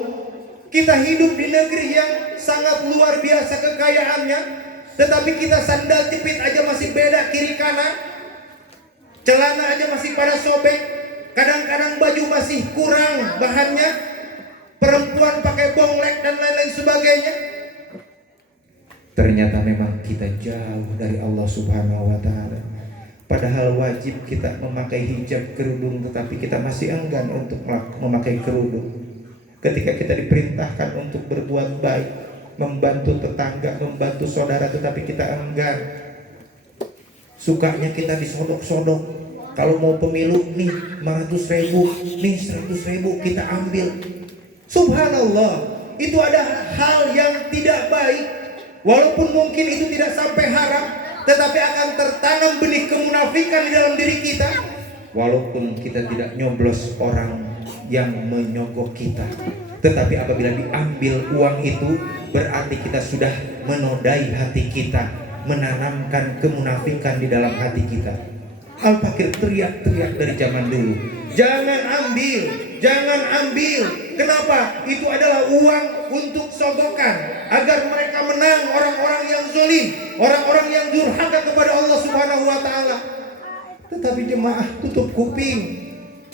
kita hidup di negeri yang sangat luar biasa kekayaannya, tetapi kita sandal jepit aja masih beda kiri kanan, celana aja masih pada sobek, kadang-kadang baju masih kurang bahannya, perempuan pakai bonglek dan lain-lain sebagainya. Ternyata memang kita jauh dari Allah Subhanahu wa taala. Padahal wajib kita memakai hijab, kerudung, tetapi kita masih enggan untuk memakai kerudung. Ketika kita diperintahkan untuk berbuat baik, membantu tetangga, membantu saudara, tetapi kita enggan. Sukanya kita disodok-sodok. Kalau mau pemilu, nih 500.000, nih 100.000 kita ambil. Subhanallah, itu ada hal yang tidak baik. Walaupun mungkin itu tidak sampai haram, tetapi akan tertanam benih kemunafikan di dalam diri kita. Walaupun kita tidak nyoblos orang yang menyogok kita, tetapi apabila diambil uang itu, berarti kita sudah menodai hati kita, menanamkan kemunafikan di dalam hati kita. Al-Fakir teriak-teriak dari zaman dulu, jangan ambil, jangan ambil. Kenapa? Itu adalah uang untuk sogokan, agar mereka menang orang-orang yang zalim, orang-orang yang durhaka kepada Allah Subhanahu wa taala. Tetapi jemaah tutup kuping,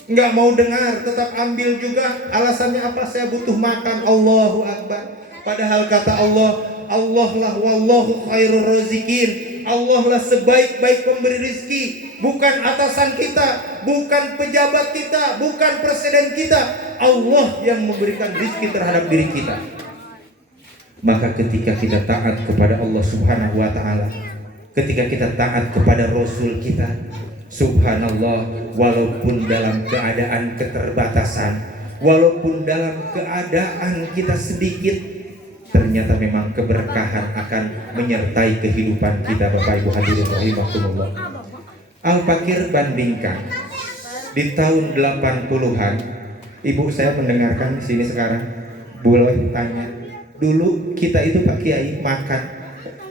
nggak mau dengar, tetap ambil juga. Alasannya apa? Saya butuh makan. Allahu Akbar. Padahal kata Allah, Allah lah wallahu khairur razikin. Allah lah sebaik-baik pemberi rizki. Bukan atasan kita, bukan pejabat kita, bukan presiden kita. Allah yang memberikan rizki terhadap diri kita. Maka ketika kita taat kepada Allah Subhanahu wa ta'ala, ketika kita taat kepada Rasul kita, subhanallah, walaupun dalam keadaan keterbatasan, walaupun dalam keadaan kita sedikit, ternyata memang keberkahan akan menyertai kehidupan kita. Bapak Ibu hadirin rahimakumullah. Al-Fakir bandingkan di tahun 80-an, ibu saya mendengarkan di sini sekarang, boleh tanya. Dulu kita itu Pak Kiai makan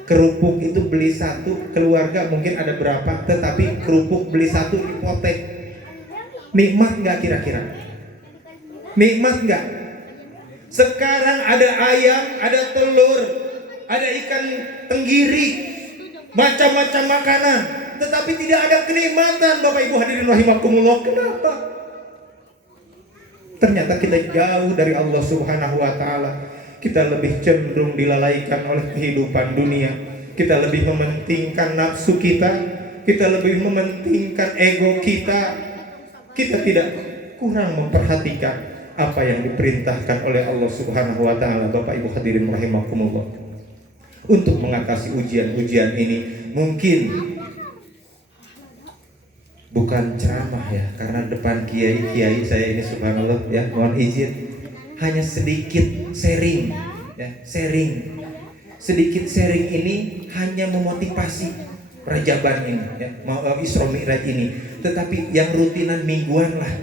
kerupuk itu beli satu, keluarga mungkin ada berapa, tetapi kerupuk beli satu dipotek. Nikmat nggak kira-kira? Nikmat nggak? Sekarang ada ayam, ada telur, ada ikan tenggiri, macam-macam makanan, tetapi tidak ada kenikmatan. Bapak Ibu hadirin rahimakumullah. Kenapa? Ternyata kita jauh dari Allah Subhanahu wa taala. Kita lebih cenderung dilalaikan oleh kehidupan dunia. Kita lebih mementingkan nafsu kita, kita lebih mementingkan ego kita. Kita tidak kurang memperhatikan apa yang diperintahkan oleh Allah Subhanahu wa taala. Bapak Ibu hadirin rahimakumullah. Untuk mengatasi ujian-ujian ini, mungkin bukan ceramah ya, karena depan kiai-kiai saya ini subhanallah ya, mohon izin hanya sedikit sharing ya, sedikit sharing ini hanya memotivasi Rajaban ini ya, Isra Mi'raj ini, tetapi yang rutinan mingguan lah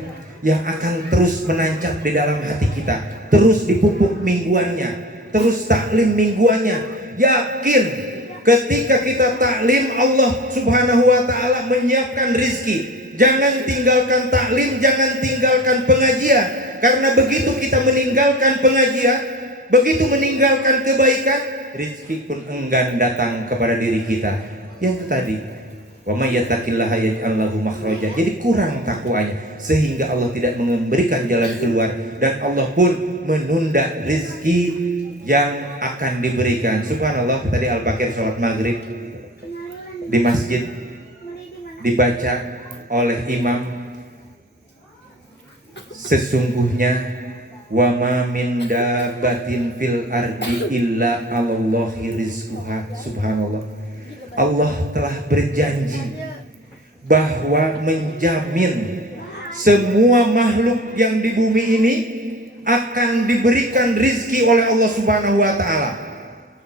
yang akan terus menancap di dalam hati kita, terus dipupuk mingguannya, terus taklim mingguannya. Yakin ketika kita taklim, Allah Subhanahu wa taala menyiapkan rizki. Jangan tinggalkan taklim, jangan tinggalkan pengajian. Karena begitu kita meninggalkan pengajian, begitu meninggalkan kebaikan, rizki pun enggan datang kepada diri kita. Yang tadi, wa may yattaqillaha yaj'al lahu makhraja. Jadi kurang takwanya sehingga Allah tidak memberikan jalan keluar, dan Allah pun menunda rizki yang akan diberikan. Subhanallah, tadi Al-Baqir sholat maghrib di masjid dibaca oleh imam, sesungguhnya wa ma min dabbatin fil ardi illa 'alallahi rizquha. Subhanallah, Allah telah berjanji bahwa menjamin semua makhluk yang di bumi ini akan diberikan rizki oleh Allah Subhanahu wa taala.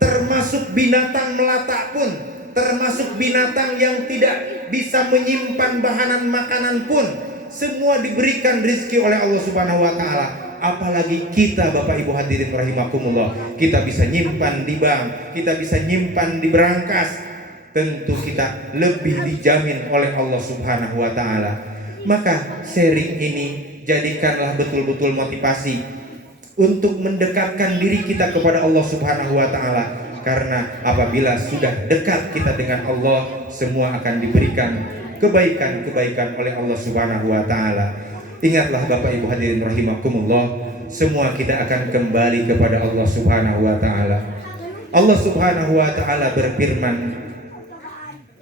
Termasuk binatang melata pun, termasuk binatang yang tidak bisa menyimpan bahan makanan pun, semua diberikan rizki oleh Allah Subhanahu wa taala. Apalagi kita Bapak Ibu hadirin rahimakumullah, kita bisa nyimpan di bank, kita bisa nyimpan di berangkas. Tentu kita lebih dijamin oleh Allah Subhanahu wa taala. Maka sharing ini jadikanlah betul-betul motivasi untuk mendekatkan diri kita kepada Allah Subhanahu wa taala, karena apabila sudah dekat kita dengan Allah, semua akan diberikan kebaikan-kebaikan oleh Allah Subhanahu wa taala. Ingatlah Bapak Ibu hadirin rahimakumullah, semua kita akan kembali kepada Allah Subhanahu wa taala. Allah Subhanahu wa taala berfirman,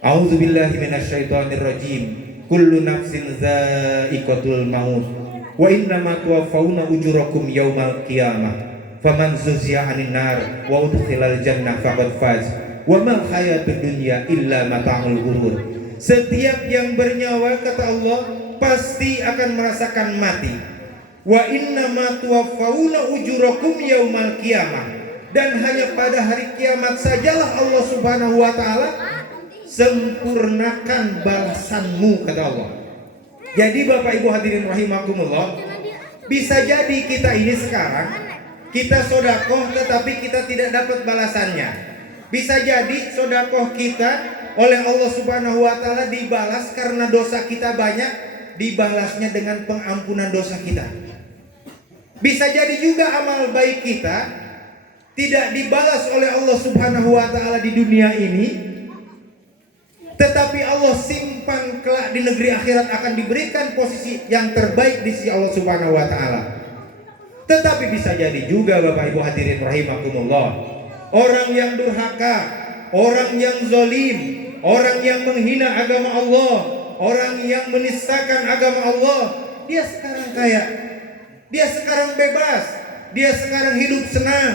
A'udzubillahi minasyaitonirrajim. Kullu nafsin za'iqatul maut wa innama tuwaffawna ujurakum yaumal qiyamah. Faman zuziya 'anil nar wa udkhilal jannah faqad faz. Wa mal hayatud dunya illa mata'ul ghurur. Setiap yang bernyawa, kata Allah, pasti akan merasakan mati. Wa innama tuwaffawna ujurakum yaumal qiyamah. Dan hanya pada hari kiamat sajalah Allah Subhanahu wa taala sempurnakan balasanmu, kata Allah. Jadi Bapak Ibu hadirin rahimakumullah, bisa jadi kita ini sekarang kita sodakoh tetapi kita tidak dapat balasannya. Bisa jadi sodakoh kita oleh Allah Subhanahu wa taala dibalas karena dosa kita banyak, dibalasnya dengan pengampunan dosa kita. Bisa jadi juga amal baik kita tidak dibalas oleh Allah Subhanahu wa taala di dunia ini, tetapi Allah simpan kelak di negeri akhirat akan diberikan posisi yang terbaik di sisi Allah Subhanahu wa taala. Tetapi bisa jadi juga Bapak Ibu hadirin rahimakumullah, orang yang durhaka, orang yang zalim, orang yang menghina agama Allah, orang yang menistakan agama Allah, dia sekarang kaya, dia sekarang bebas, dia sekarang hidup senang,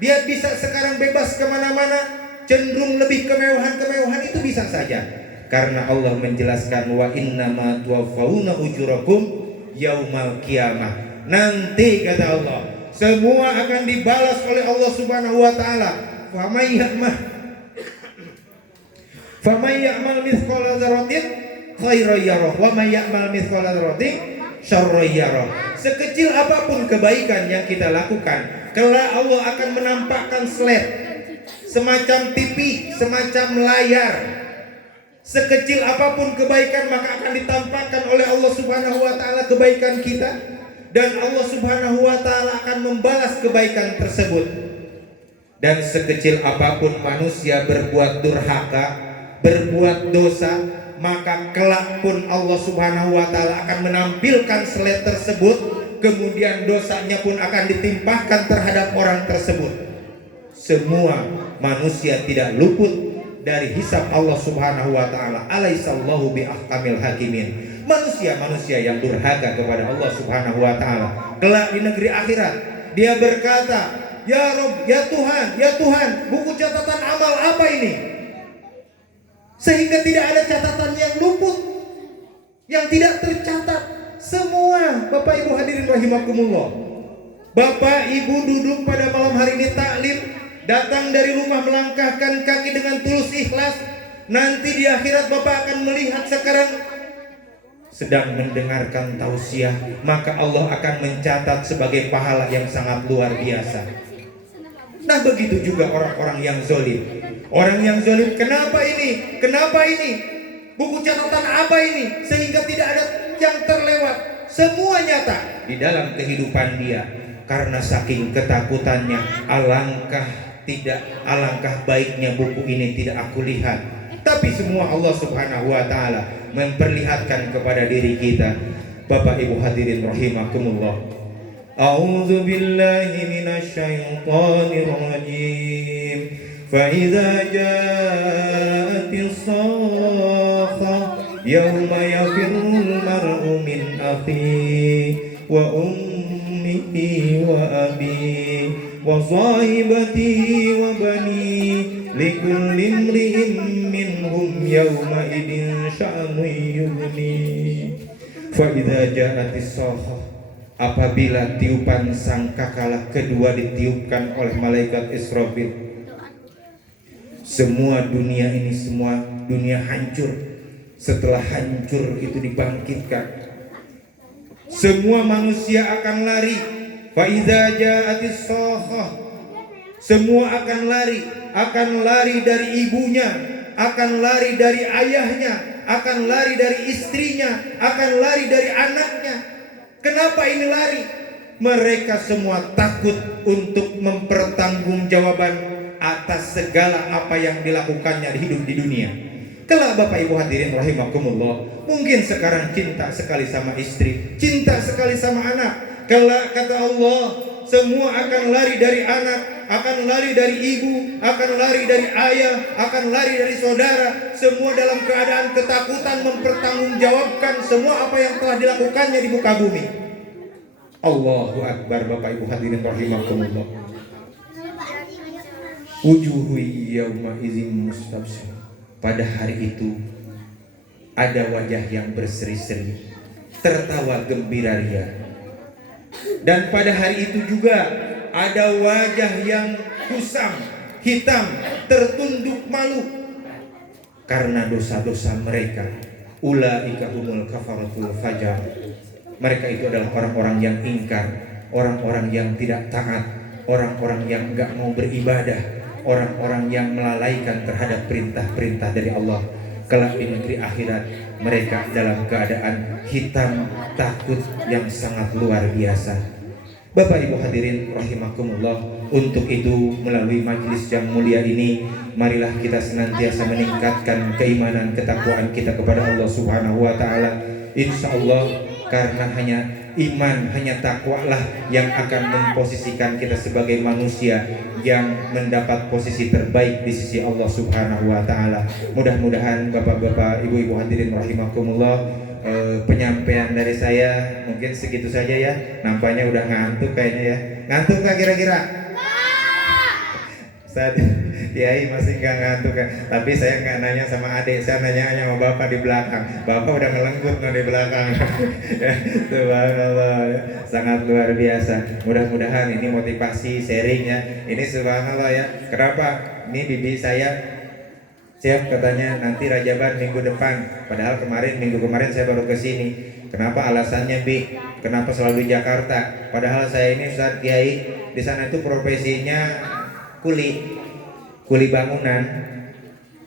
dia bisa sekarang bebas kemana-mana, cenderung lebih kemewahan-kemewahan, itu bisa saja karena Allah menjelaskan wa innama tuwaffawna ujurakum yaumal qiyamah. Nanti kata Allah, semua akan dibalas oleh Allah Subhanahu wa taala. Faman ya'mal mithqala dzarratin khairan yarah wa may ya'mal mithqala dzarratin syarran yarah. Sekecil apapun kebaikan yang kita lakukan, kelak Allah akan menampakkan slide, semacam TV, semacam layar. Sekecil apapun kebaikan maka akan ditampakkan oleh Allah Subhanahu wa taala kebaikan kita, dan Allah Subhanahu wa taala akan membalas kebaikan tersebut. Dan sekecil apapun manusia berbuat durhaka, berbuat dosa, maka kelak pun Allah Subhanahu wa taala akan menampilkan slide tersebut, kemudian dosanya pun akan ditimpahkan terhadap orang tersebut. Semua manusia tidak luput dari hisab Allah Subhanahu wa taala. Alaihissallahu biahkamil hakimin. Manusia-manusia yang durhaka kepada Allah Subhanahu wa taala, kelak di negeri akhirat dia berkata, "Ya Rob, ya Tuhan, ya Tuhan, buku catatan amal apa ini?" Sehingga tidak ada catatan yang luput, yang tidak tercatat. Semua Bapak Ibu hadirin rahimakumullah. Bapak Ibu duduk pada malam hari ini taklim, datang dari rumah melangkahkan kaki dengan tulus ikhlas. Nanti di akhirat Bapak akan melihat sekarang sedang mendengarkan tausiah, maka Allah akan mencatat sebagai pahala yang sangat luar biasa. Nah begitu juga orang-orang yang zolim. Orang yang zolim, kenapa ini? Kenapa ini? Buku catatan apa ini? Sehingga tidak ada yang terlewat. Semua nyata di dalam kehidupan dia. Karena saking ketakutannya, alangkah baiknya buku ini tidak aku lihat. Tapi semua Allah Subhanahu wa taala memperlihatkan kepada diri kita. Bapak Ibu hadirin rahimakumullah. A'udzu billahi minasyaitonir rajim. Fa idza ja'atis sakhah yauma yafirrul mar'u min akhihi wa ummihi wa abihi wa sahibatihi wa banihi likulli imri'in minhum yawma idin sya'nu yughni. Fa idza ja'atis sakhah, apabila tiupan sangkakala kedua ditiupkan oleh malaikat Israfil, semua dunia ini, semua dunia hancur. Setelah hancur itu dibangkitkan, semua manusia akan lari. Fa idza ja'atis sakhah, semua akan lari dari ibunya, akan lari dari ayahnya, akan lari dari istrinya, akan lari dari anaknya. Kenapa ini lari? Mereka semua takut untuk mempertanggungjawabkan atas segala apa yang dilakukannya di hidup di dunia. Kelak Bapak Ibu hadirin rahimakumullah, mungkin sekarang cinta sekali sama istri, cinta sekali sama anak. Kelak kata Allah, semua akan lari dari anak, akan lari dari ibu, akan lari dari ayah, akan lari dari saudara. Semua dalam keadaan ketakutan mempertanggungjawabkan semua apa yang telah dilakukannya di muka bumi. Allahu Akbar. Bapak Ibu hadirin rahimakumullah. Wujuhu yawma idzin mustabsyir. Pada hari itu ada wajah yang berseri-seri, tertawa gembira ria. Dan pada hari itu juga ada wajah yang kusam, hitam, tertunduk malu karena dosa-dosa mereka. Ulaika humul kafaratul fajar. Mereka itu adalah orang-orang yang ingkar, orang-orang yang tidak taat, orang-orang yang enggak mau beribadah, orang-orang yang melalaikan terhadap perintah-perintah dari Allah. Kelak di negeri akhirat mereka dalam keadaan hitam, takut yang sangat luar biasa. Bapak Ibu hadirin rahimakumullah, untuk itu melalui majelis yang mulia ini, marilah kita senantiasa meningkatkan keimanan ketakwaan kita kepada Allah Subhanahu wa taala. Insyaallah, karena hanya iman, hanya takwalah yang akan memposisikan kita sebagai manusia yang mendapat posisi terbaik di sisi Allah Subhanahu wa taala. Mudah-mudahan Bapak-bapak, Ibu-ibu hadirin rahimakumullah, penyampaian dari saya mungkin segitu saja ya. Nampaknya udah ngantuk kayaknya ya. Ngantuk nggak kira-kira? Saat Kiai masih nggak ngantuk kan? Tapi saya nggak nanya sama adik, saya nanya hanya sama bapak di belakang. Bapak udah ngelengkut di belakang. Ya, subhanallah, ya. Sangat luar biasa. Mudah-mudahan ini motivasi sharingnya. Ini subhanallah ya. Kenapa? Ini bibi saya siap katanya nanti Rajaban minggu depan. Padahal minggu kemarin saya baru ke sini. Kenapa alasannya Bi? Kenapa selalu di Jakarta? Padahal saya ini Ustaz Kiai di sana itu profesinya kuli bangunan,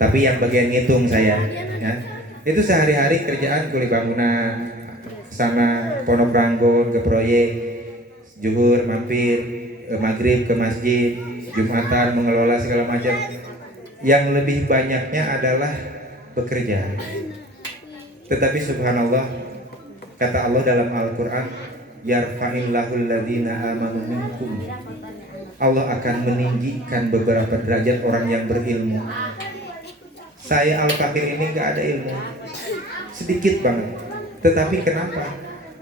tapi yang bagian ngitung saya ya. Itu sehari-hari kerjaan kuli bangunan, sana Pondok Ranggon ke proyek, zuhur mampir, maghrib ke masjid, Jumatan, mengelola segala macam. Yang lebih banyaknya adalah bekerja. Tetapi subhanallah, kata Allah dalam Al-Quran, yarfa'illahul ladzina amanu minkum. Allah akan meninggikan beberapa derajat orang yang berilmu. Saya Al-Fakir ini gak ada ilmu, sedikit banget. Tetapi kenapa?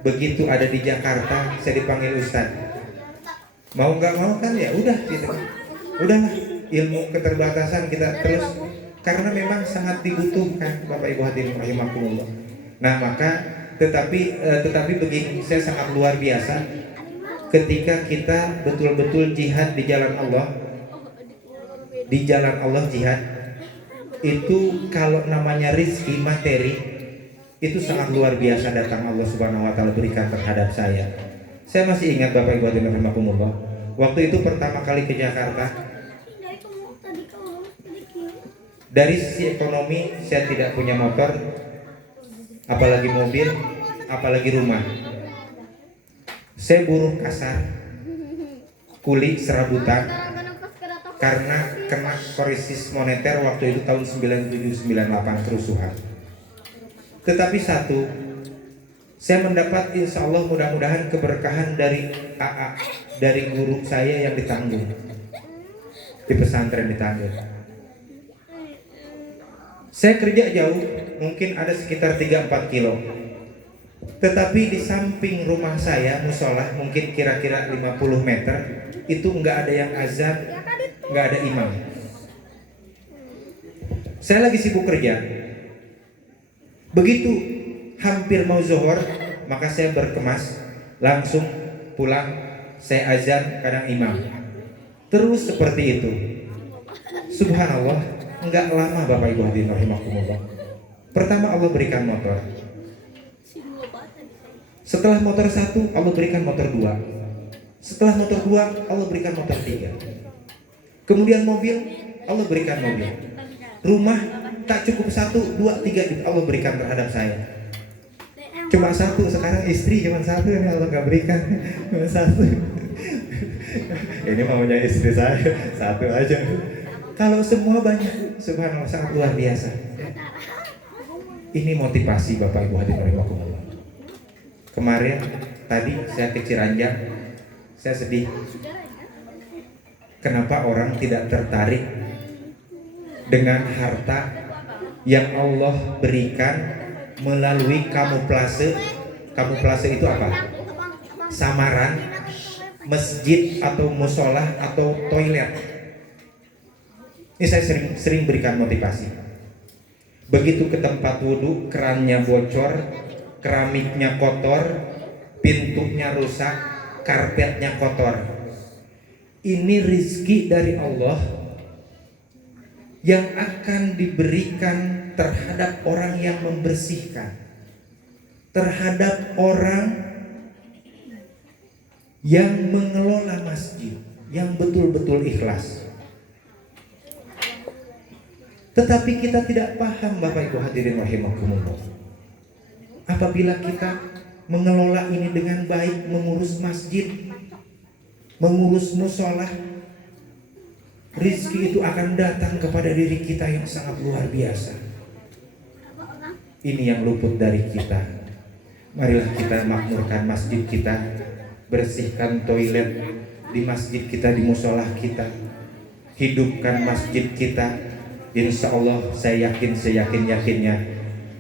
Begitu ada di Jakarta, saya dipanggil Ustaz. Mau gak mau kan ya udah gitu. Udahlah, ilmu keterbatasan kita terus. Karena memang sangat dibutuhkan Bapak Ibu hadirin rahimakumullah. Nah maka tetapi begini, saya sangat luar biasa ketika kita betul-betul jihad di jalan Allah. Di jalan Allah jihad itu kalau namanya rizki materi itu sangat luar biasa datang Allah Subhanahu wa taala berikan terhadap saya. Saya masih ingat Bapak Ibu hadirin rahimakumullah. Waktu itu pertama kali ke Jakarta. Dari sisi ekonomi saya tidak punya motor, apalagi mobil, apalagi rumah. Saya buruh kasar, kuli serabutan, karena kena krisis moneter waktu itu tahun 97-98 kerusuhan. Tetapi satu, saya mendapat insya Allah mudah-mudahan keberkahan dari AA, dari guru saya yang ditanggung di pesantren di Tanggung. Saya kerja jauh, mungkin ada sekitar 3-4 kilo. Tetapi di samping rumah saya, musola mungkin kira-kira 50 meter, itu nggak ada yang azan, nggak ada imam. Saya lagi sibuk kerja. Begitu hampir mau zuhur, maka saya berkemas, langsung pulang, saya azan, kadang imam. Terus seperti itu. Subhanallah. Enggak lama Bapak Ibu hadirin rahimakumullah. Pertama Allah berikan motor. Setelah motor 1 Allah berikan motor 2. Setelah motor 2 Allah berikan motor 3. Kemudian mobil Allah berikan mobil. Rumah tak cukup 1, 2, 3 Allah berikan terhadap saya. Cuma 1, sekarang istri cuma 1 yang Allah gak berikan. Cuma 1. Ini maunya istri saya 1 aja. Kalau semua banyak, subhanallah sangat luar biasa. Ini motivasi Bapak Ibu hadirin rahimakumullah. Kemarin tadi saya ke Ciranjang, saya sedih. Kenapa orang tidak tertarik dengan harta yang Allah berikan melalui kamuflase? Kamuflase itu apa? Samaran, masjid atau musola atau toilet. Ini saya sering berikan motivasi. Begitu ke tempat wudhu, kerannya bocor, keramiknya kotor, pintunya rusak, karpetnya kotor. Ini rizki dari Allah yang akan diberikan terhadap orang yang membersihkan, terhadap orang yang mengelola masjid, yang betul-betul ikhlas. Tetapi kita tidak paham Bapak Ibu hadirin rahimakumullah. Apabila kita mengelola ini dengan baik, mengurus masjid, mengurus musola, rizki itu akan datang kepada diri kita yang sangat luar biasa. Ini yang luput dari kita. Marilah kita makmurkan masjid kita, bersihkan toilet di masjid kita, di musola kita, hidupkan masjid kita. Insya Allah saya yakinnya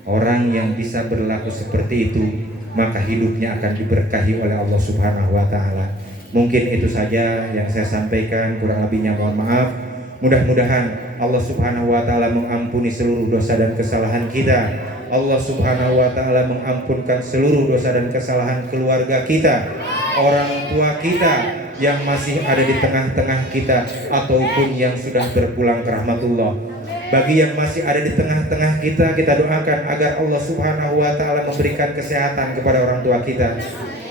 orang yang bisa berlaku seperti itu maka hidupnya akan diberkahi oleh Allah Subhanahu wa taala. Mungkin itu saja yang saya sampaikan, kurang lebihnya mohon maaf. Mudah-mudahan Allah Subhanahu wa taala mengampuni seluruh dosa dan kesalahan kita. Allah Subhanahu wa taala mengampunkan seluruh dosa dan kesalahan keluarga kita, orang tua kita yang masih ada di tengah-tengah kita ataupun yang sudah berpulang ke rahmatullah. Bagi yang masih ada di tengah-tengah kita, kita doakan agar Allah Subhanahu wa taala memberikan kesehatan kepada orang tua kita,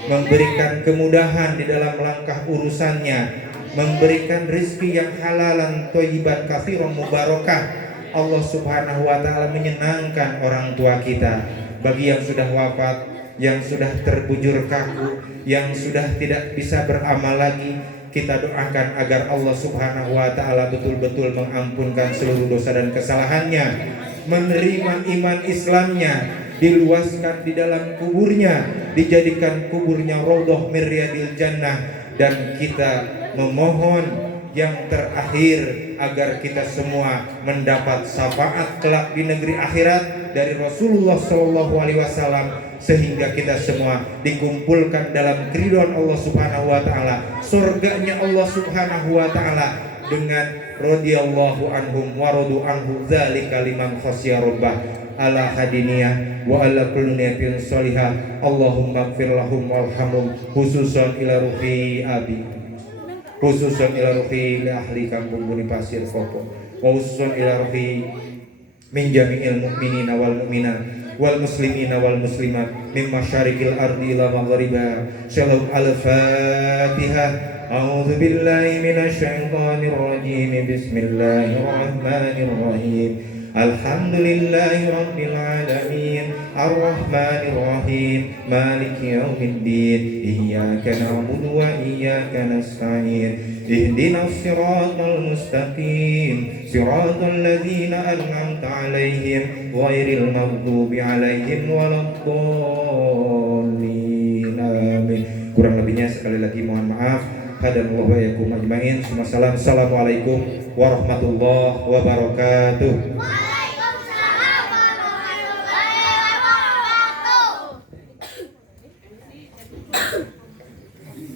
memberikan kemudahan di dalam langkah urusannya, memberikan rezeki yang halalan thayyiban katsiran mubarakah. Allah Subhanahu wa taala menyenangkan orang tua kita. Bagi yang sudah wafat, yang sudah terbujur kaku, yang sudah tidak bisa beramal lagi, kita doakan agar Allah Subhanahu wa taala betul-betul mengampunkan seluruh dosa dan kesalahannya, menerima iman Islamnya, diluaskan di dalam kuburnya, dijadikan kuburnya raudhah min riyadil jannah, dan kita memohon yang terakhir agar kita semua mendapat syafaat kelak di negeri akhirat dari Rasulullah SAW, sehingga kita semua dikumpulkan dalam keridhaan Allah Subhanahu wa taala, surganya Allah Subhanahu wa taala, dengan radhiyallahu anhum wa radu anhu dzalika liman khasya rabbah ala hadiniyah wa ala kulli niyatin shalihah. Allahumma ighfir lahum warhamhum, khususan ila ruhi abi, khususan ila ruhi li ahli kampung Buni Pasir Kopo, wa khususan ila ruhi min jami'il mu'minina wal mu'minat wal muslimina wal muslimat min masyariqil ardi ila maghribiha. Shalom al-Fatihah. A'udzu billahi minasy syaithanir rajim. Bismillahirrahmanirrahim. Alhamdulillahi rabbil alamin, arrahmanir rahim, maliki yaumiddin, iyyaka na'budu wa iyyaka nasta'in, ihdinas siratal mustaqim, siratal ladzina an'amta 'alaihim ghairil maghdubi 'alaihim waladdallin. Amin. Kurang lebihnya sekali lagi mohon maaf. Hadanallahu wa iyyakum ajmain. Assalamualaikum warahmatullahi wabarakatuh.